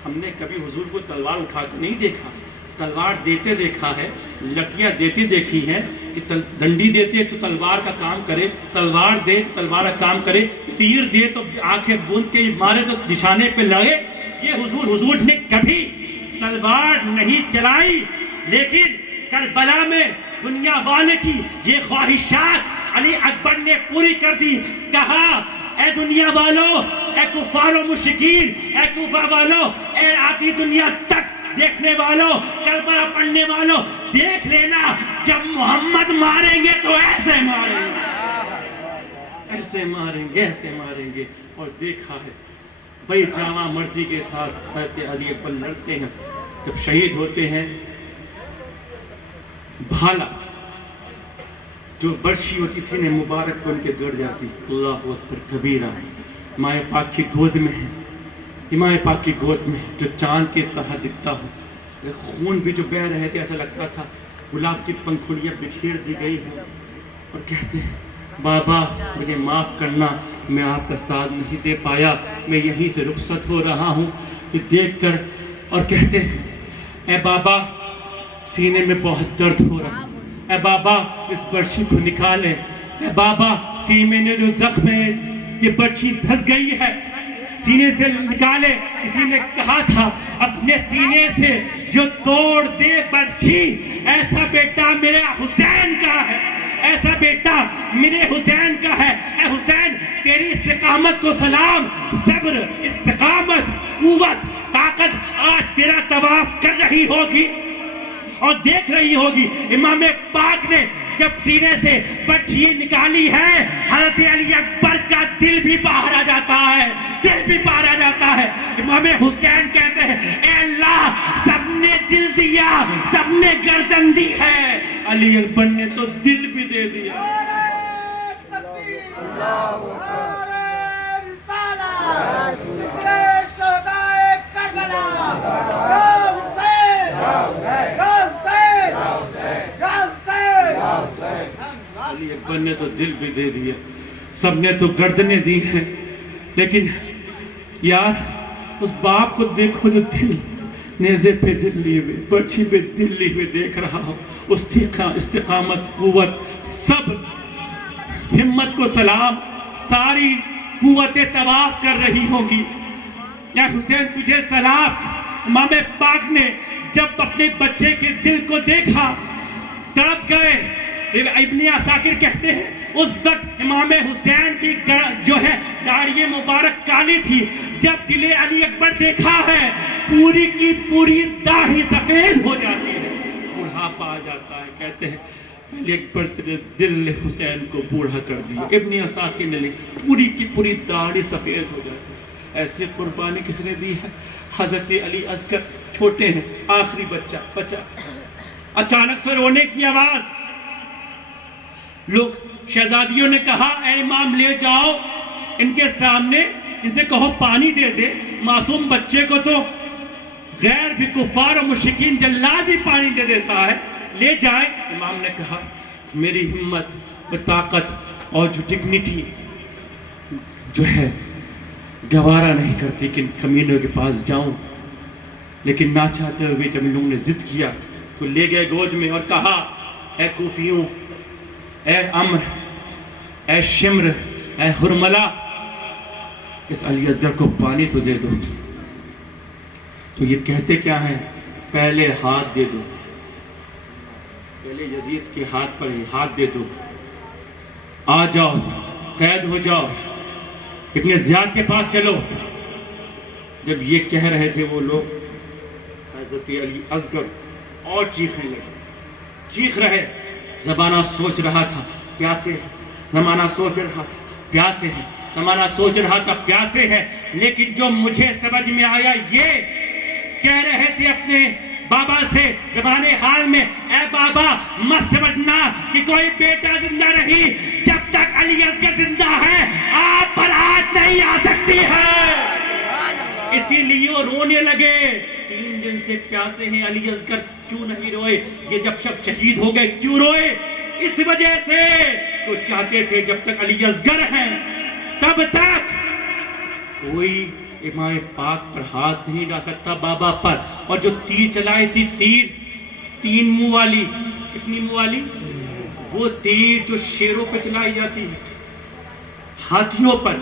ہم نے کبھی حضور کو تلوار اٹھا کے نہیں دیکھا, تلوار دیتے دیکھا ہے, لکیاں دیتے دیکھی ہیں کہ ڈنڈی دیتے تو تلوار کا کام کرے, تلوار دے تو تلوار کا کام کرے, تیر دے تو آنکھیں بوند کے مارے تو نشانے پہ لگے. یہ حضور نے کبھی تلوار نہیں چلائی, لیکن کربلا میں دنیا والے کی یہ خواہشات علی اکبر نے پوری کر دی. کہا اے دنیا والو, اے کفار و مشرکین, اے کوفہ والو, اے آتی دنیا تک دیکھنے والوں, کربلا پڑھنے والوں, دیکھ لینا جب محمد ماریں گے تو ایسے ماریں گے, ایسے ماریں گے, ایسے ماریں گے. اور دیکھا ہے بھئی جامع مردی کے ساتھ حضرت علی اکبر لڑتے ہیں, جب شہید ہوتے ہیں بھالا جو برشی ہوتی سینے مبارک کو ان کے گڑ جاتی. اللہ اکبر کبیرہ مائے پاک کی گود میں ہے, امام پاک کی گود میں جو چاند کی طرح دکھتا ہو, خون بھی جو بہہ رہے تھے ایسا لگتا تھا گلاب کی پنکھڑیاں بکھیر دی گئی ہیں. اور کہتے ہیں بابا مجھے معاف کرنا, میں آپ کا ساتھ نہیں دے پایا, میں یہیں سے رخصت ہو رہا ہوں. یہ دیکھ کر اور کہتے ہیں اے بابا سینے میں بہت درد ہو رہا, اے بابا اس برچھی کو نکالے, اے بابا سینے میں جو زخم ہے یہ برچھی دھس گئی ہے, سینے سے نکالے. کسی نے کہا تھا اپنے سینے سے جو توڑ دے برچھی, ایسا بیٹا میرے حسین کا ہے, ایسا بیٹا میرے حسین کا ہے. اے حسین تیری استقامت کو سلام, صبر, استقامت, قوت, طاقت آج تیرا طواف کر رہی ہوگی اور دیکھ رہی ہوگی. امام پاک نے جب سینے سے برچھی نکالی ہے حضرت علی اکبر کا دل بھی باہر آ جاتا ہے, دل بھی باہر آ جاتا ہے. امام حسین کہتے ہیں اے اللہ سب نے دل دیا, سب نے گردن دی ہے, علی اکبر نے تو دل بھی دے دیا. علی اکبر نے تو دل بھی دے دیا, سب نے تو گردنیں دی ہیں. لیکن یار اس باپ کو دیکھو جو دل نیزے پہ دل لیے ہوئے, برچھی پہ دل لیے ہوئے دیکھ رہا ہو. اس کی استقامت, قوت, صبر, ہمت کو سلام. ساری قوتیں طواف کر رہی ہوگی. یا حسین تجھے سلام. امام پاک نے جب اپنے بچے کے دل کو دیکھا تڑپ گئے. ابن عساکر کہتے ہیں اس وقت امام حسین کی جو ہے داڑھی مبارک کالی تھی, جب دل علی اکبر دیکھا ہے پوری کی پوری داڑھی سفید ہو جاتی ہے, بڑھاپا آ جاتا ہے. کہتے ہیں علی اکبر تیرے دل نے حسین کو بوڑھا کر دیا. ابن عساکر نے لکھی پوری کی پوری داڑھی سفید ہو جاتی ہے. ایسے قربانی کس نے دی ہے؟ حضرت علی اصغر چھوٹے ہیں, آخری بچہ بچا. اچانک سے رونے کی آواز. لوگ شہزادیوں نے کہا اے امام لے جاؤ ان کے سامنے, ان سے کہو پانی دے دے. معصوم بچے کو تو غیر بھی کفار و مشرکین جلاد ہی پانی دے دیتا ہے, لے جائے. امام نے کہا میری ہمت و طاقت اور جو ڈگنیٹی جو ہے گوارا نہیں کرتی کہ ان کمینوں کے پاس جاؤں. لیکن نہ چاہتے ہوئے جب ان لوگوں نے ضد کیا تو لے گئے گود میں اور کہا اے کوفیوں, اے عمر, اے شمر, اے حرملہ, اس علی اصغر کو پانی تو دے دو. تو یہ کہتے کیا ہیں؟ پہلے ہاتھ دے دو, پہلے یزید کے ہاتھ پر ہاتھ دے دو, آ جاؤ, قید ہو جاؤ, ابن زیاد کے پاس چلو. جب یہ کہہ رہے تھے وہ لوگ, حضرت علی اصغر اور چیخنے لگے، چیخ رہے. زمانہ سوچ رہا تھا پیاسے ہے، زمانہ سوچ رہا تھا پیاسے ہے، زمانہ سوچ رہا تھا پیاسے ہے. لیکن جو مجھے سمجھ میں آیا، یہ کہہ رہے تھے اپنے بابا سے زبان حال میں، اے بابا مت سمجھنا کہ کوئی بیٹا زندہ نہیں، جب تک علی اصغر زندہ ہے آپ برات نہیں آ سکتی ہے. اسی لیے وہ رونے لگے. 3 دن سے پیاسے ہیں علی اصغر، کیوں نہیں روئے؟ یہ جب شخص شہید ہو گئے کیوں روئے؟ اس وجہ سے تو چاہتے تھے جب تک علی اصغر ہیں تب تک کوئی امام پاک پر ہاتھ نہیں ڈال سکتا، بابا پر. اور جو تیر چلائی تھی، تیر 3 منہ والی، کتنی منہ والی؟ وہ تیر جو شیروں پہ چلائی جاتی ہے، ہاتھیوں پر،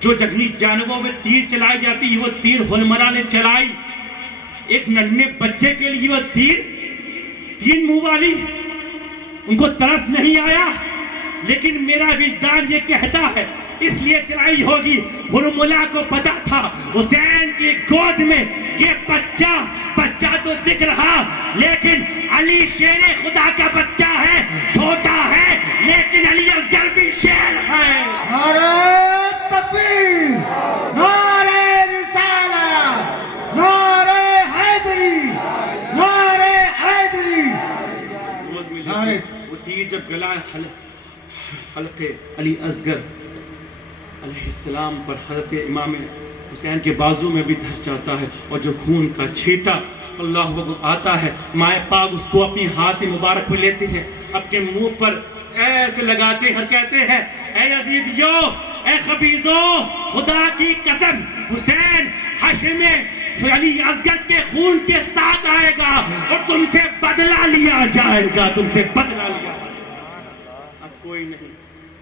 جو جنگلی جانوروں میں تیر چلائی جاتی ہے، وہ تیر ہنمرا نے چلائی. ایک ننھے بچے کے لیے وہ تیر 3 منہ والی، ان کو ترس نہیں آیا. لیکن میرا وجدان یہ کہتا ہے اس لیے چلائی ہوگی. ہرملا کو پتا تھا حسین کی گود میں یہ بچہ تو دکھ رہا، لیکن علی شیر خدا کا بچہ ہے، چھوٹا ہے لیکن علی اصغر بھی شیر ہے. نعرہ تکبیر، نعرہ رسالت، نعرہ حیدری، نعرہ حیدری. وہ تیر جب گلا حلق علی اصغر علیہ السلام پر حضرت امام حسین کے بازو میں بھی دھس جاتا ہے، اور جو خون کا چھیٹا اللہ اکبر آتا ہے، مائیں پاک اس کو اپنی ہاتھ مبارک میں لیتے ہیں، اپنے منہ پر ایسے لگاتے ہیں اور کہتے ہیں اے یزیدیو، اے خبیزو، خدا کی قسم حسین حشر میں علی اصغر کے خون کے ساتھ آئے گا اور تم سے بدلہ لیا جائے گا، تم سے بدلہ لیا جائے گا. اب کوئی نہیں،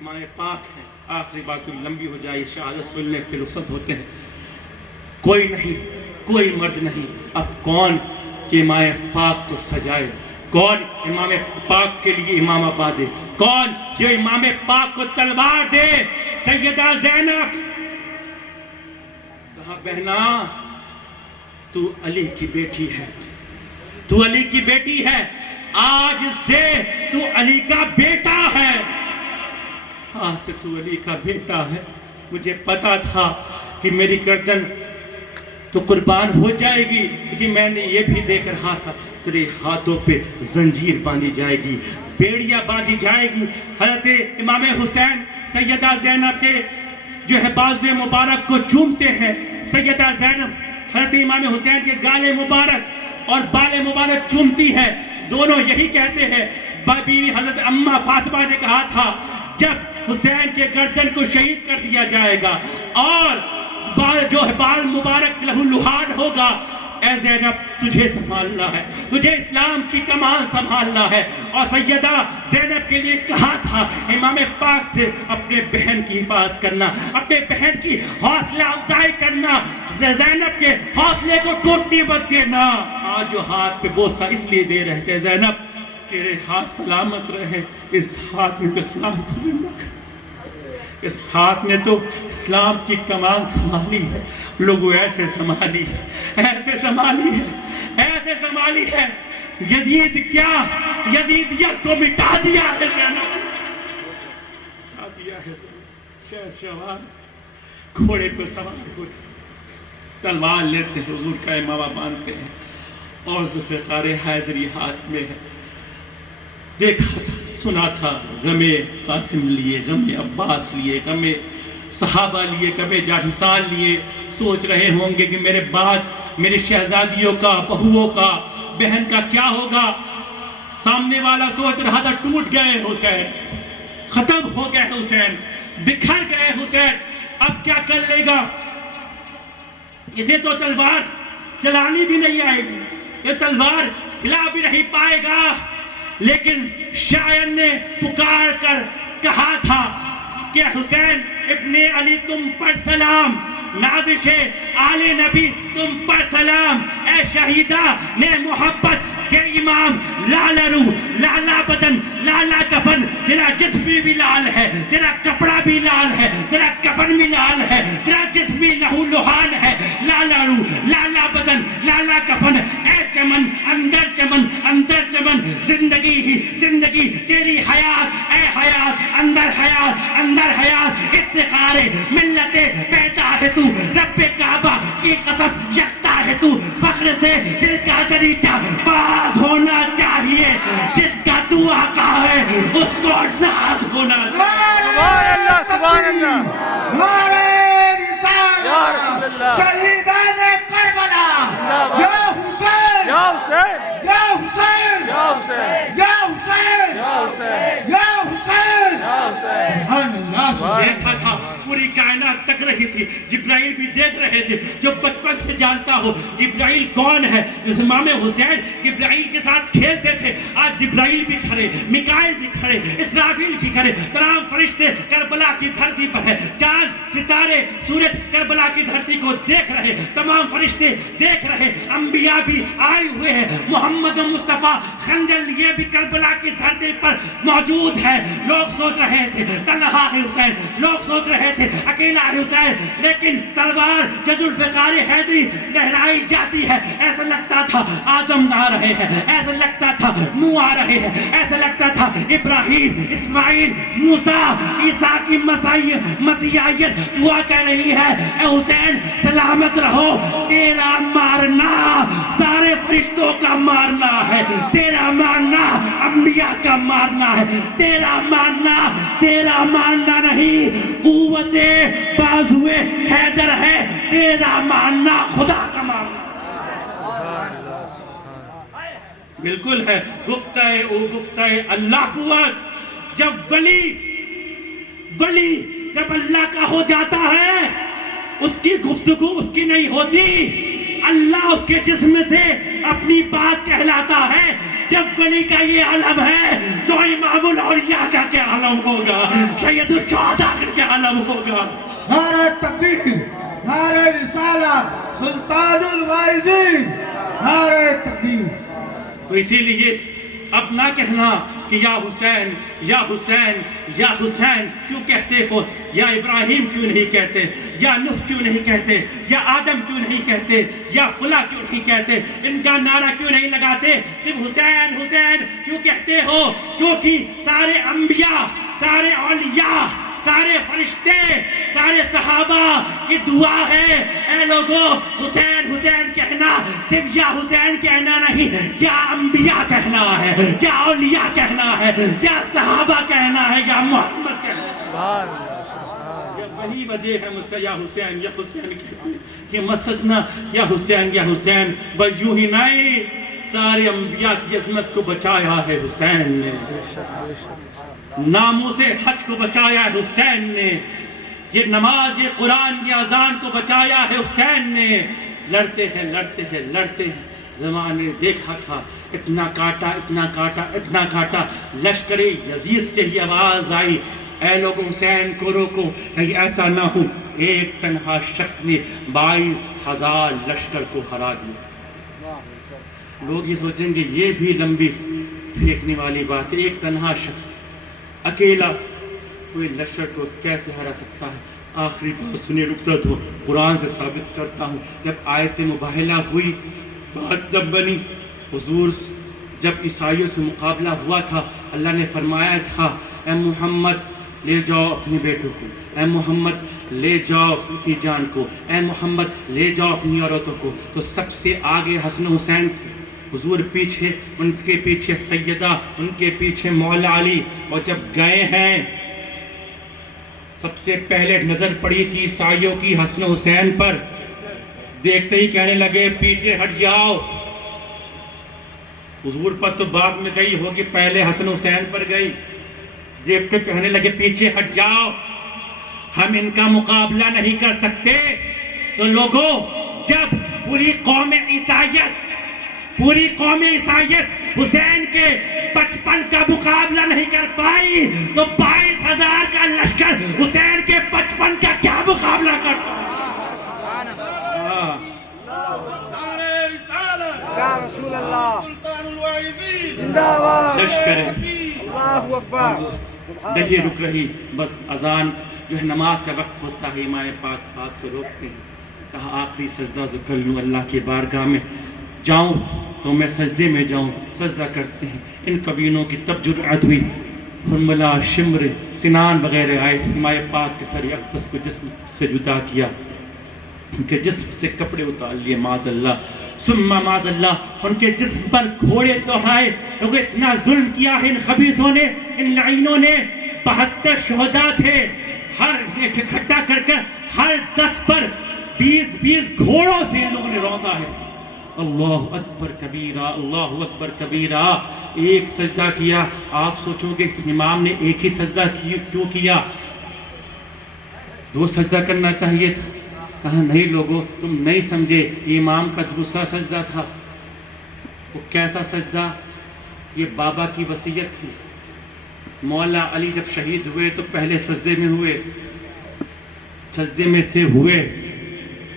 مائیں پاک ہیں. آخری بات جو لمبی ہو جائے، شہادت سننے پھر رخصت ہوتے ہیں. کوئی نہیں، کوئی مرد نہیں. اب کون کہ امام پاک کو سجائے؟ کون امام پاک کے لیے امامہ باندھے؟ کون جو امام پاک کو تلوار دے؟ سیدہ زینب. کہا بہنا تو علی کی بیٹی ہے، تو علی کی بیٹی ہے، آج سے تو علی کا بیٹا ہے، آج سے تو علی کا بیٹا ہے. مجھے پتا تھا کہ میری گردن تو قربان ہو جائے گی، لیکن میں نے یہ بھی دیکھ رہا تھا تیرے ہاتھوں پہ زنجیر باندھی جائے گی، بیڑیاں باندھی جائے گی. حضرت امام حسین سیدہ زینب کے جو ہے بازو مبارک کو چومتے ہیں. سیدہ زینب حضرت امام حسین کے گالے مبارک اور بالے مبارک چومتی ہے. دونوں یہی کہتے ہیں. بیوی حضرت اماں فاطمہ نے کہا تھا جب حسین کے گردن کو شہید کر دیا جائے گا اور جو ہے بال مبارک لہو لہان ہوگا، اے زینب تجھے سنبھالنا ہے، تجھے اسلام کی کمان سنبھالنا ہے. اور سیدہ زینب کے لیے کہا تھا امام پاک سے اپنے بہن کی حفاظت کرنا، اپنے بہن کی حوصلہ افزائی کرنا، زینب کے حوصلے کو ٹوٹنے مت دینا. آج جو ہاتھ پہ بوسہ اس لیے دے رہے تھے زینب تیرے ہاتھ سلامت رہے، اس ہاتھ میں تو اسلام کو زندہ کر، اس ہاتھ نے تو اسلام کی کمان سنبھالی ہے. لوگوں ایسے سنبھالی ہے، ایسے سنبھالی ہے، ایسے سنبھالی ہے. یزید کیا یزیدیت کو مٹا دیا ہے زینب، مٹا دیا ہے. شہسوار گھوڑے کو سوار ہوتے تلوار لیتے ہیں، حضور کا امامہ باندھتے ہیں اور ذوالفقار حیدری ہاتھ میں ہے. دیکھا تھا، سنا تھا، غم قاسم لیے، غم عباس لیے، غم صحابہ لیے، غم جاٹھسان لیے. سوچ رہے ہوں گے کہ میرے بعد میرے شہزادیوں کا، بہوؤں کا، بہن کا کیا ہوگا. سامنے والا سوچ رہا تھا ٹوٹ گئے حسین، ختم ہو گئے حسین، بکھر گئے حسین، اب کیا کر لے گا. اسے تو تلوار چلانی بھی نہیں آئے گی، یہ تلوار ہلا بھی نہیں پائے گا. لیکن شاعر نے پکار کر کہا تھا کہ حسین ابن علی تم پر سلام، نازش آل نبی تم پر سلام. اے شہیدہ نے محبت کے امام، لالا روح، لالا بدن، لالا کفن، تیرا جسم بھی لال ہے، تیرا کپڑا بھی لال ہے، تیرا کفن بھی لال ہے، تیرا جسم بھی لہو لہان ہے. لالا روح، لالا بدن، لالا کفن. اے چمن اندر چمن اندر چمن زندگی ہی زندگی تیری حیات اے حیات اندر حیات افتخار ملت پیدا ہے تو رب کعبہ کی قسم یکتا ہے تو فخر سے دل کا دریچہ باز ہونا چاہیے جس کا تو آقا ہے اس کو ناز ہونا چاہیے سبحان اللہ نعرہ یا رسول رسالت اللہ شہیدان کربلا یا حسین یا حسین یا حسین یا حسین یا حسین یا حسین یا حسین یا حسین سبحان اللہ دیکھا تھا پوری کائنات تک رہی تھی جبرائیل بھی دیکھ رہے تھے جو بچپن سے جانتا ہو جبرائیل کون ہے اس امام حسین جبرائیل کے ساتھ کھیلتے تھے آج جبرائیل بھی کھڑے میکائیل بھی کھڑے اسرافیل بھی کھڑے تمام فرشتے کربلا کی دھرتی پر ہے چاند ستارے سورج کربلا کی دھرتی کو دیکھ رہے تمام فرشتے دیکھ رہے انبیاء بھی آئے ہوئے ہیں محمد مصطفیٰ خنجر لیے بھی کربلا کی دھرتی پر موجود ہے لوگ سوچ رہے تھے تنہا ہے حسین لوگ سوچ رہے تھے اکیلا ہے حسین لیکن تلوار جج الفقار حیدری لہرائی جاتی ہے ایسا لگتا تھا آدم آ رہے ہیں ایسا لگتا تھا نوح آ رہے ہیں ایسا لگتا تھا ابراہیم اسماعیل موسیٰ عیسیٰ کی مسیحیت دعا کر رہی ہے اے حسین سلامت رہو تیرا مارنا سارے فرشتوں کا مارنا ہے تیرا مارنا انبیاء کا مارنا ہے تیرا ماننا نہیں قوت بازوئے حیدر ہے تیرا ماننا خدا کا ماننا بالکل ہے گفتہ اللہ قوت جب ولی جب اللہ کا ہو جاتا ہے اس کی گفتگو اس کی نہیں ہوتی اللہ اس کے جسم سے اپنی بات کہلاتا ہے جب ولی کا یہ علم ہے تو امام الاولیاء کا کیا علم ہوگا سید الشہداء کا کیا علم ہوگا نعرہ تکبیر نعرہ رسالت سلطان الغائزین نعرہ تکبیر تو اسی لیے اب نہ کہنا کہ یا حسین یا حسین یا حسین کیوں کہتے ہو یا ابراہیم کیوں نہیں کہتے یا نوح کیوں نہیں کہتے یا آدم کیوں نہیں کہتے یا فلاں کیوں نہیں کہتے ان کا نعرہ کیوں نہیں لگاتے صرف حسین حسین کیوں کہتے ہو کیونکہ سارے انبیاء سارے اولیاء سارے فرشتے سارے صحابہ کی دعا ہے اے لوگوں حسین حسین کہنا صرف یا حسین کہنا نہیں یا انبیاء کہنا ہے یا اولیاء کہنا ہے یا صحابہ کہنا ہے یا محمد کہنا ہے سبحان اللہ یہ وہی وجہ ہے مجھ سے یا حسین کی مسجنا یا حسین بس یوں ہی نہیں سارے انبیاء کی عظمت کو بچایا ہے حسین نے ناموس حج کو بچایا ہے حسین نے یہ نماز یہ قرآن کی اذان کو بچایا ہے حسین نے لڑتے ہیں زمانے دیکھا تھا اتنا کاٹا لشکر یزید سے ہی آواز آئی اے لوگوں حسین کو روکو کہیں ایسا نہ ہو ایک تنہا شخص نے 22,000 لشکر کو ہرا دیا لوگ یہ سوچیں گے یہ بھی لمبی پھینکنے والی بات ہے ایک تنہا شخص اکیلا کوئی لشکر کو کیسے ہرا سکتا ہے آخری بات سنیں رخصت ہو قرآن سے ثابت کرتا ہوں جب آیت مباہلہ ہوئی بات جب بنی حضور جب عیسائیوں سے مقابلہ ہوا تھا اللہ نے فرمایا تھا اے محمد لے جاؤ اپنے بیٹوں کو اے محمد لے جاؤ اپنی جان کو اے محمد لے جاؤ اپنی عورتوں کو تو سب سے آگے حسن حسین تھے حضور پیچھے ان کے پیچھے سیدہ ان کے پیچھے مولا علی اور جب گئے ہیں سب سے پہلے نظر پڑی تھی عیسائیوں کی حسن حسین پر دیکھتے ہی کہنے لگے پیچھے ہٹ جاؤ حضور پر تو بعد میں گئی ہوگی پہلے حسن حسین پر گئی دیکھ کے کہنے لگے پیچھے ہٹ جاؤ ہم ان کا مقابلہ نہیں کر سکتے تو لوگوں جب پوری قوم عیسائیت حسین کے 55 کا مقابلہ نہیں کر پائی تو 22,000 کا لشکر حسین کے 55 کا کیا مقابلہ کر پائی یا رسول اللہ لشکر اللہ اکبر نہیں رک رہی بس اذان جو ہے نماز کا وقت ہوتا ہے امام پاک ہاتھ کو روکتے ہیں کہا آخری سجدہ تو کر لوں اللہ کی بارگاہ میں جاؤں تو میں سجدے میں جاؤں، سجدہ کرتے ہیں۔ ان کبینوں کی تب جرأت ہوئی، حرملہ، شمر، سنان وغیرہ آئے، مائے پاک کے سر اقدس کو جسم سے جدا کیا، ان کے جسم سے کپڑے اتار لیے، معاذ اللہ ثم معاذ اللہ۔ ان کے جسم پر گھوڑے دوہائے، لوگوں اتنا ظلم کیا ہے ان خبیثوں نے، ان لعینوں نے۔ 72 شہداء تھے، ہر ایک اکٹھا کر کر ہر 10 پر 20 گھوڑوں سے ان لوگوں نے روندا ہے۔ اللہ اکبر کبیرہ، اللہ اکبر کبیرہ۔ ایک سجدہ کیا۔ آپ سوچو گے امام نے ایک ہی سجدہ کیوں کیا؟ 2 سجدہ کرنا چاہیے تھا۔ کہا نہیں لوگوں، تم نہیں سمجھے، امام کا دوسرا سجدہ تھا۔ وہ کیسا سجدہ؟ یہ بابا کی وصیت تھی۔ مولا علی جب شہید ہوئے تو پہلے سجدے میں ہوئے، سجدے میں تھے، ہوئے،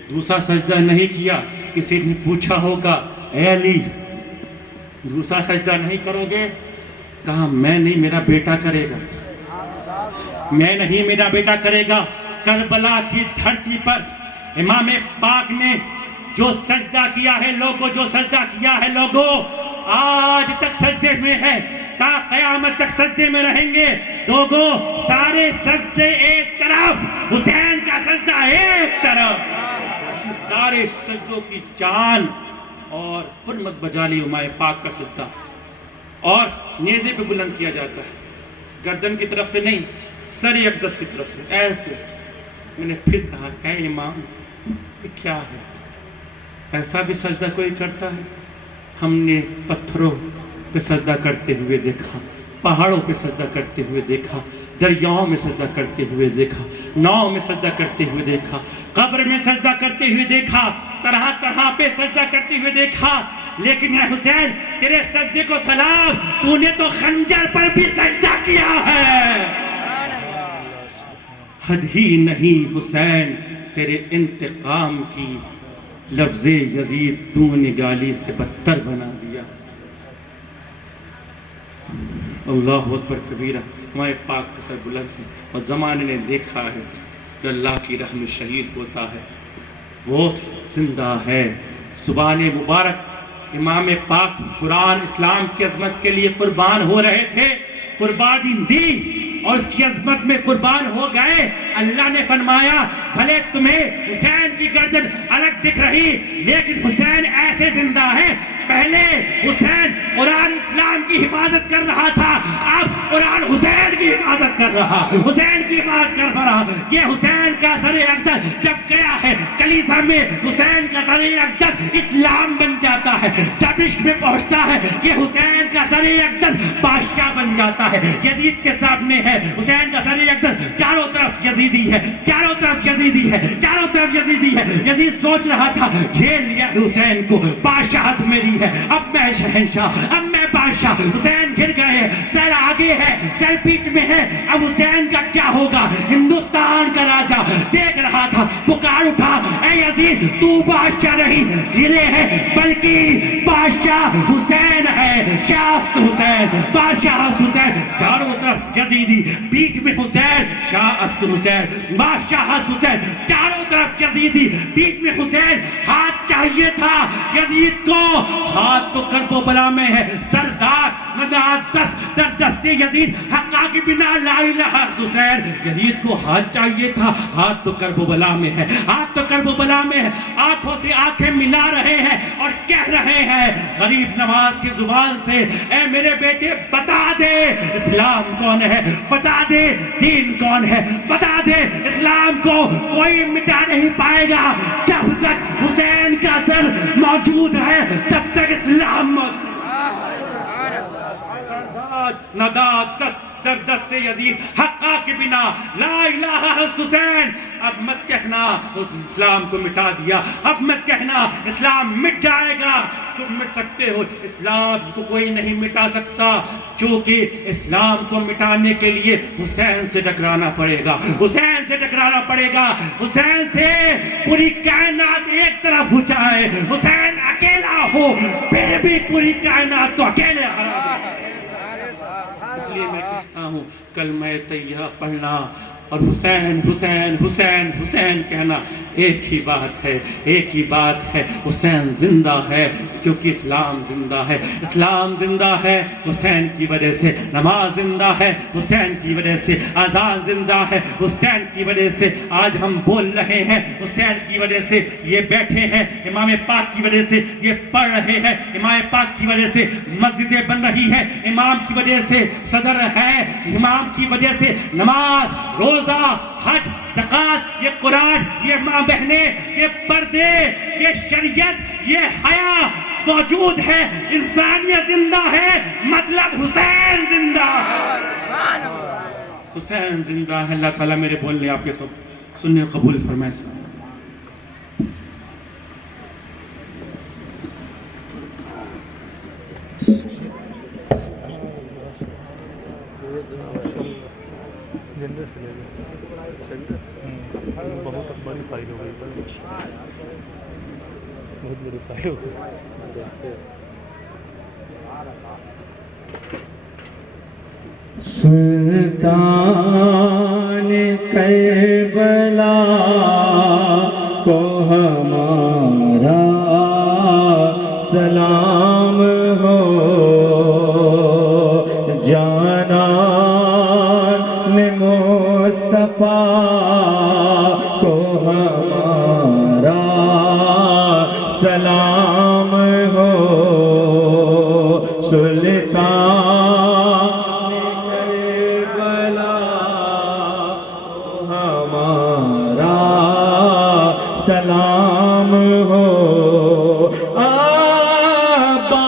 دوسرا سجدہ نہیں کیا۔ کسی نے پوچھا ہوگا اے علی دوسرا سجدہ نہیں کرو گے؟ کہا میں نہیں، میرا بیٹا کرے گا، میں نہیں، میرا بیٹا کرے گا۔ کربلا کی دھرتی پر امام پاک نے جو سجدہ کیا ہے لوگوں، جو سجدہ کیا ہے لوگوں، آج تک سجدے میں ہے، تا قیامت تک سجدے میں رہیں گے لوگوں۔ سارے سجدے ایک طرف، حسین کا سجدہ ایک طرف، سارے سجدوں کی جان اور حرمت بجا لی امام پاک کا سجدہ۔ اور نیزے پہ بلند کیا جاتا ہے، گردن کی طرف سے نہیں، سر اقدس کی طرف سے ایسے۔ میں نے پھر کہا اے امام یہ کیا ہے؟ ایسا بھی سجدہ کوئی کرتا ہے؟ ہم نے پتھروں پہ سجدہ کرتے ہوئے دیکھا، پہاڑوں پہ سجدہ کرتے ہوئے دیکھا، دریاؤں میں سجدہ کرتے ہوئے دیکھا، ناؤں میں سجدہ کرتے ہوئے دیکھا، قبر میں سجدہ کرتے ہوئے دیکھا، طرح طرح پہ سجدہ کرتے ہوئے دیکھا، لیکن اے حسین تیرے سجدے کو سلام، تو نے تو خنجر پر بھی سجدہ کیا ہے۔ حد ہی نہیں حسین تیرے انتقام کی، لفظ یزید تو نے گالی سے بدتر بنا دیا۔ اللہ اکبر کبیرہ۔ ہمارے پاک کے سر بلند ہیں، اور زمانے نے دیکھا ہے کہ اللہ کی راہ میں شہید ہوتا ہے وہ زندہ ہے۔ زبان مبارک امام پاک قرآن اسلام کی عظمت کے لیے قربان ہو رہے تھے، قربانی دی اور اس کی عظمت میں قربان ہو گئے۔ اللہ نے فرمایا بھلے تمہیں حسین کی گردن الگ دکھ رہی لیکن حسین ایسے زندہ ہے۔ پہلے حسین قرآن اسلام کی حفاظت کر رہا تھا، اب قرآن حسین کی حفاظت کر رہا، حسین کی حفاظت کر رہا۔ یہ حسین کا سر اقدس جب گیا ہے کلیسا میں، حسین کا سر اقدس اسلام بن جاتا ہے۔ جب عشق میں پہنچتا ہے یہ حسین کا سر اقدس بادشاہ بن جاتا ہے۔ یزید کے سامنے ہے حسین کا سر اقدس، چاروں طرف یزیدی ہے، چاروں طرف یزیدی ہے، چاروں طرف یزیدی ہے۔ یزید سوچ رہا تھا گھیر لیا حسین کو، بادشاہت میری ہے، اب میں شہنشاہ، اب میں بادشاہ۔ حسین گر گئے، سر آگے ہے، سر پیچھ میں ہے، اب حسین کا کیا ہوگا؟ ہندوستان کا راجہ دیکھ رہا تھا، پکار اٹھا اے یزید تو بادشاہ نہیں گرے ہے بلکہ بادشاہ حسین ہے، شاست حسین، بادشاہ حسین۔ چاروں طرف یزیدی، بیچ میں حسین، شاست حسین، بادشاہ حسین، چاروں طرف یزیدی، بیچ میں حسین۔ ہاتھ چاہیے تھا یزید کو، ہاتھ تو کرب و بلا میں ہے۔ سردار نزاعت دست در دست یزید، حقا کی بنا لا الہ حسین۔ یزید کو ہاتھ چاہیے تھا، ہاتھ تو کرب و بلا میں ہے، ہاتھ تو کرب و بلا میں ہے۔ آنکھوں سے آنکھیں ملا رہے ہیں اور کہہ رہے ہیں غریب نواز کی زبان سے اے میرے بیٹے بتا دے اسلام کون ہے، بتا دے دین کون ہے، بتا دے اسلام کو کوئی مٹا نہیں پائے گا۔ جب تک حسین کا سر موجود ہے تب تک اسلام موجود ہے۔ نداد دست در دست یزید، حقا کے بنا لا الہ حسین۔ اب مت کہنا اس اسلام کو مٹا دیا، اب مت کہنا اسلام مٹ جائے گا۔ تم مٹ سکتے ہو، اسلام کو کوئی نہیں مٹا سکتا، چونکہ اسلام کو مٹانے کے لیے حسین سے ٹکرانا پڑے گا، حسین سے ٹکرانا پڑے گا۔ حسین سے پوری کائنات ایک طرف ہو جائے، حسین اکیلا ہو پھر بھی پوری کائنات کو اکیلے ہرا دے۔ اس لیے میں کہتا ہوں کلمہ طیبہ پڑھنا اور حسین حسین حسین حسین کہنا ایک ہی بات ہے، ایک ہی بات ہے۔ حسین زندہ ہے کیونکہ اسلام زندہ ہے، اسلام زندہ ہے حسین کی وجہ سے، نماز زندہ ہے حسین کی وجہ سے، اذان زندہ ہے حسین کی وجہ سے، آج ہم بول رہے ہیں حسین کی وجہ سے، یہ بیٹھے ہیں امام پاک کی وجہ سے، یہ پڑھ رہے ہیں امام پاک کی وجہ سے، مسجدیں بن رہی ہے امام کی وجہ سے، صدر ہے امام کی وجہ سے، نماز، روزہ، حج، زکوٰۃ، یہ قرآن، یہ ماں بہنیں، یہ پردے، یہ شریعت، یہ حیا موجود ہے، انسانیت زندہ ہے، مطلب حسین زندہ ہے، حسین زندہ ہے۔ اللہ تعالیٰ میرے بولنے آپ کے سننے قبول فرمائے۔ بہت بڑی فائل ہو گئی، بہت بڑی فائل ہو گئی۔ سلطان کربلا کو ہمارا سلام ہو، جانان مصطفیٰ کو ہمارا سلام ہو، سلطان سلام ہو، عباس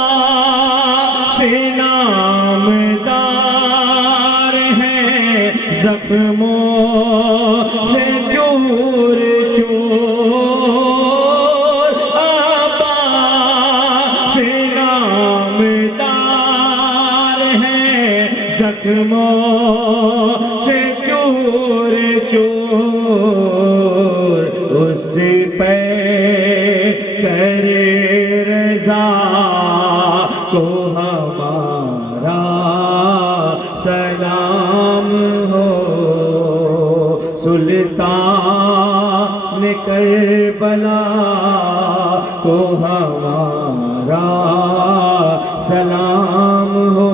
نامدار ہے، زخموں سے چور چور، عباس نامدار ہے، زخموں سے چور چور، اس پہ کرے رضا کو ہمارا سلام ہو، سلطان کربلا کو ہمارا سلام ہو،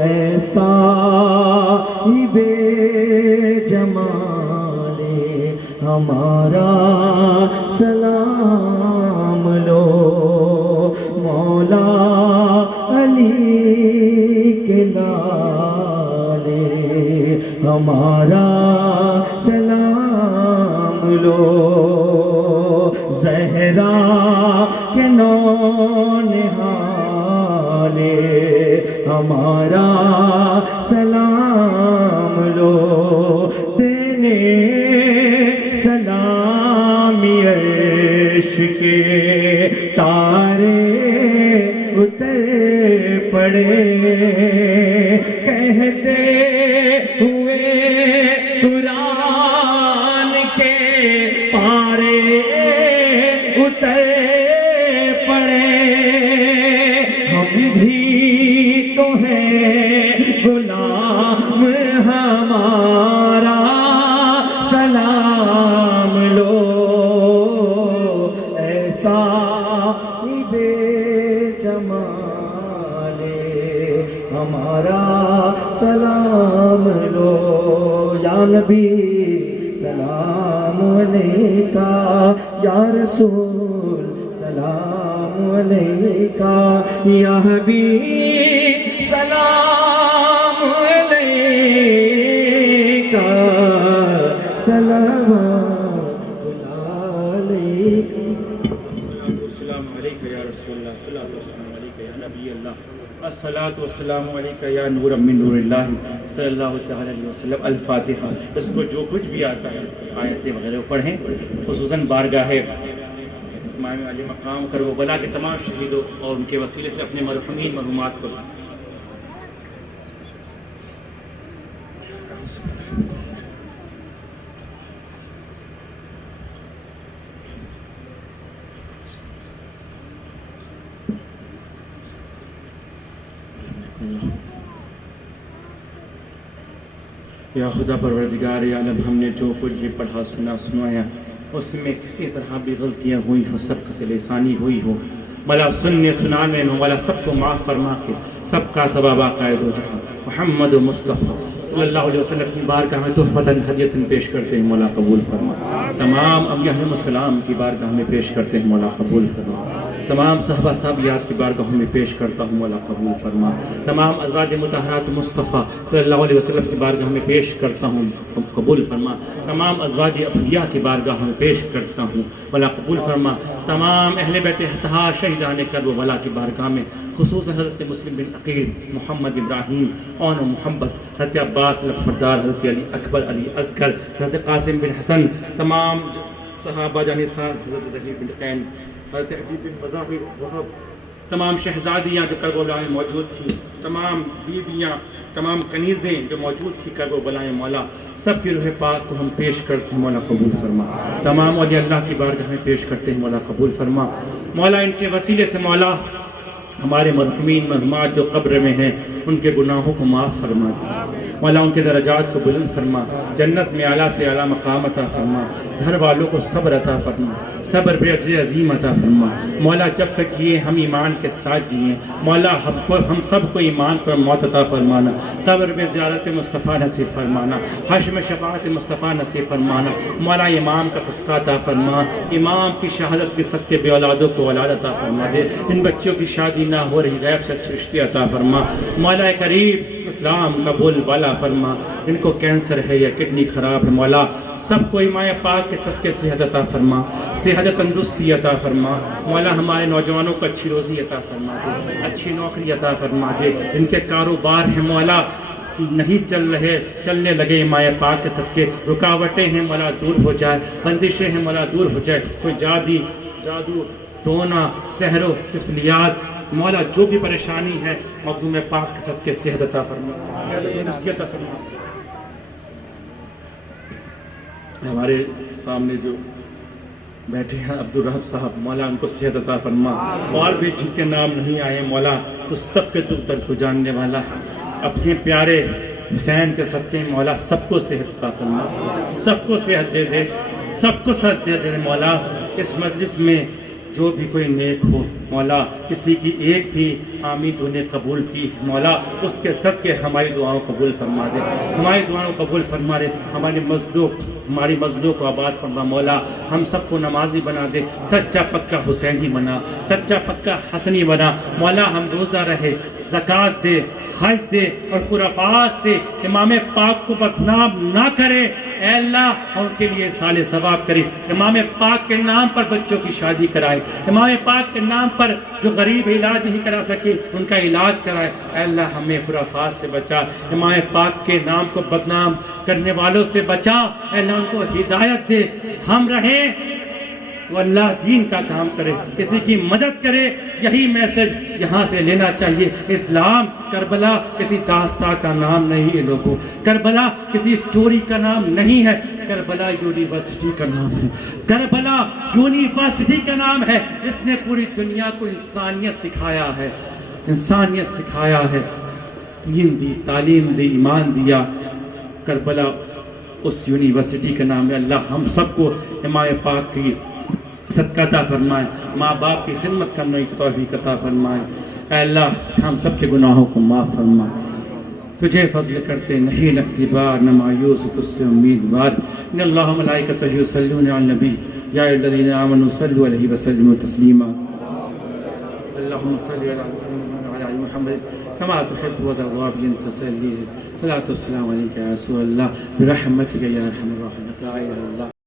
ایسا ہی بے جمال ہمارا سلام لو، مولا علی کے لالے ہمارا سلام لو، زہرا کے نونہالے ہمارا سلام لو، دینے سلامی عرش کے تارے اتر پڑے، کہتے ہوئے قرآن کے پارے اتر پڑے، ہم بھی تو ہیں غلام، ہمارا سلام لو، ایسا ہی بے جمال ہمارا سلام لو، یا نبی سلام علیکہ، یا رسول سلام علیکہ، یا حبیب سلام علیکہ، سلام علیکہ۔ السلام علیکم یا رسول اللہ، السلام علیکم یا نبی اللہ، الصلاۃ والسلام علیکم یا نور من نور اللہ صلی اللہ تعالی علیہ وسلم۔ الفاتحہ۔ اس کو جو کچھ بھی آتا ہے آیتیں وغیرہ پڑھیں، خصوصاً بارگاہ امام علی مقام کر وہ بلا کے تمام شہیدوں اور ان کے وسیلے سے اپنے مرحومین مرحومات کو یا خدا پروردگار عالم، ہم نے جو کچھ بھی پڑھا سنایا اس میں کسی طرح بھی غلطیاں ہوئی ہو، سب سے لسانی ہوئی ہو، مولا سننے سنانے میں مولا سب کو معاف فرما کے سب کا ثواب قائد ہو جہاں محمد مصطفیٰ صلی اللہ علیہ وسلم کی بارگاہ میں تحفتاً ہدیتاً پیش کرتے ہیں، مولا قبول فرما۔ تمام انبیاء علیہم السلام کی بارگاہ میں پیش کرتے ہیں، مولا قبول فرما۔ تمام صحابہ صحابیات کی بارگاہوں میں پیش کرتا ہوں، مولا قبول فرما۔ تمام ازواج مطہرات مصطفیٰ صلی اللہ علیہ وسلم کی بارگاہ میں پیش کرتا ہوں، قبول فرما۔ تمام ازواج انبیاء کی بارگاہ میں پیش کرتا ہوں، مولا قبول فرما۔ تمام اہل بیت اطہار شہیدان کربلا کی بارگاہ میں خصوصاً حضرت مسلم بن عقیل، محمد ابراہیم، اون و محمد، حضرت عباس لفبردار، حضرت علی اکبر، علی اصغر، حضرت قاسم بن حسن، تمام صحابہ جانثار، حضرت زہیر بن قین، حضرت حبیب بن مظاہر وہب، تمام شہزادیاں جو کربلا میں موجود تھیں، تمام بیویاں، تمام کنیزیں جو موجود تھیں کربلا میں، مولا سب کی روح پاک کو ہم پیش کرتے ہیں، مولا قبول فرما۔ تمام اولیاء اللہ کی بارگاہ میں پیش کرتے ہیں، مولا قبول فرما۔ مولا ان کے وسیلے سے مولا ہمارے مرحومین مرحومات جو قبر میں ہیں ان کے گناہوں کو معاف فرما دیجیے، مولا ان کے درجات کو بلند فرما، جنت میں اعلیٰ سے اعلیٰ مقام عطا فرما، گھر والوں کو صبر عطا فرما، صبر بے عجز عظیم عطا فرما۔ مولا جب تک جیے ہم ایمان کے ساتھ جئیں، مولا ہم سب کو ایمان پر موت عطا فرمانا، قبر میں زیارت مصطفیٰ نصیب فرمانا، حشر میں شفاعت مصطفیٰ نصیب فرمانا۔ مولا امام کا صدقہ عطا فرما، امام کی شہادت کے صدقے بے اولادوں کو اولاد عطا فرما دے، ان بچوں کی شادی نہ ہو رہی غیب سے اچھے رشتے عطا فرما۔ مولا کریم اسلام کا بول بالا فرما، ان کو کینسر ہے یا کڈنی خراب ہے، مولا سب کو ایمان پاک کے صدقے صحت عطا فرما، صحت تندرستی عطا فرما۔ مولا ہمارے نوجوانوں کو اچھی روزی عطا فرما دے، اچھی نوکری عطا فرما دے، ان کے کاروبار ہیں مولا نہیں چل رہے، چلنے لگے ایمان پاک کے صدقے، رکاوٹیں ہیں مولا دور ہو جائے، بندشیں ہیں مولا دور ہو جائے، کوئی جادو ٹونا سحر و سفلیات مولا جو بھی پریشانی ہے مخدوم پاک کے صدقے صحت عطا فرما، تندرستی عطا فرما۔ ہمارے سامنے جو بیٹھے ہیں عبدالرحب صاحب، مولا ان کو صحت عطا فرما، اور بھی جن کے نام نہیں آئے مولا تو سب کے دکھ درد کو جاننے والا، اپنے پیارے حسین کے صدقے مولا سب کو صحت عطا فرما، سب کو صحت دے دے، سب کو صحت دے دے مولا۔ اس مجلس میں جو بھی کوئی نیک ہو مولا، کسی کی ایک بھی آمین تو نے قبول کی مولا، اس کے صدقے ہماری دعاؤں قبول فرما دے، ہماری دعاؤں قبول فرما دے، ہماری مظلوم کو آباد فرما مولا، ہم سب کو نمازی بنا دے، سچا پکا حسینی بنا، سچا پکا حسنی بنا مولا، ہم روزہ رہے، زکوٰۃ دے، حج دے اور خرافات سے امام پاک کو بدنام نہ کرے، اے اللہ ان کے لیے سال ثواب کرے، امام پاک کے نام پر بچوں کی شادی کرائے، امام پاک کے نام پر جو غریب علاج نہیں کرا سکے ان کا علاج کرائے، اے اللہ ہمیں خرافات سے بچا، امام پاک کے نام کو بدنام کرنے والوں سے بچا، اے اللہ ان کو ہدایت دے، ہم رہیں تو اللہ دین کا کام کرے، کسی کی مدد کرے، یہی میسج یہاں سے لینا چاہیے۔ اسلام کربلا کسی داستان کا نام نہیں ہے لوگوں، کربلا کسی سٹوری کا نام نہیں ہے، کربلا یونیورسٹی کا نام ہے، کربلا یونیورسٹی کا نام ہے، اس نے پوری دنیا کو انسانیت سکھایا ہے، انسانیت سکھایا ہے، دین دی، تعلیم دی، ایمان دیا، کربلا اس یونیورسٹی کا نام ہے۔ اللہ ہم سب کو امام پاک کی صدقہ عطا فرمائے، ماں باپ کی خدمت کرنے کی توفیق عطا فرمائے، اے اللہ ہم سب کے گناہوں کو معاف فرما، تجھے فضل کرتے نہیں لگتی بار، نہ مایوس تجھ سے امیدوار، ان اللہ ملائکتہ یصلون علی النبی یا ایھا الذین آمنوا صلوا علیہ وسلموا تسلیما، اللہم صل علی محمد وعلی آل محمد کما تحب وترضى بأن تصلي صلاة والسلام علیک یا رسول اللہ برحمتک یا ارحم الراحمین، لا الہ الا اللہ۔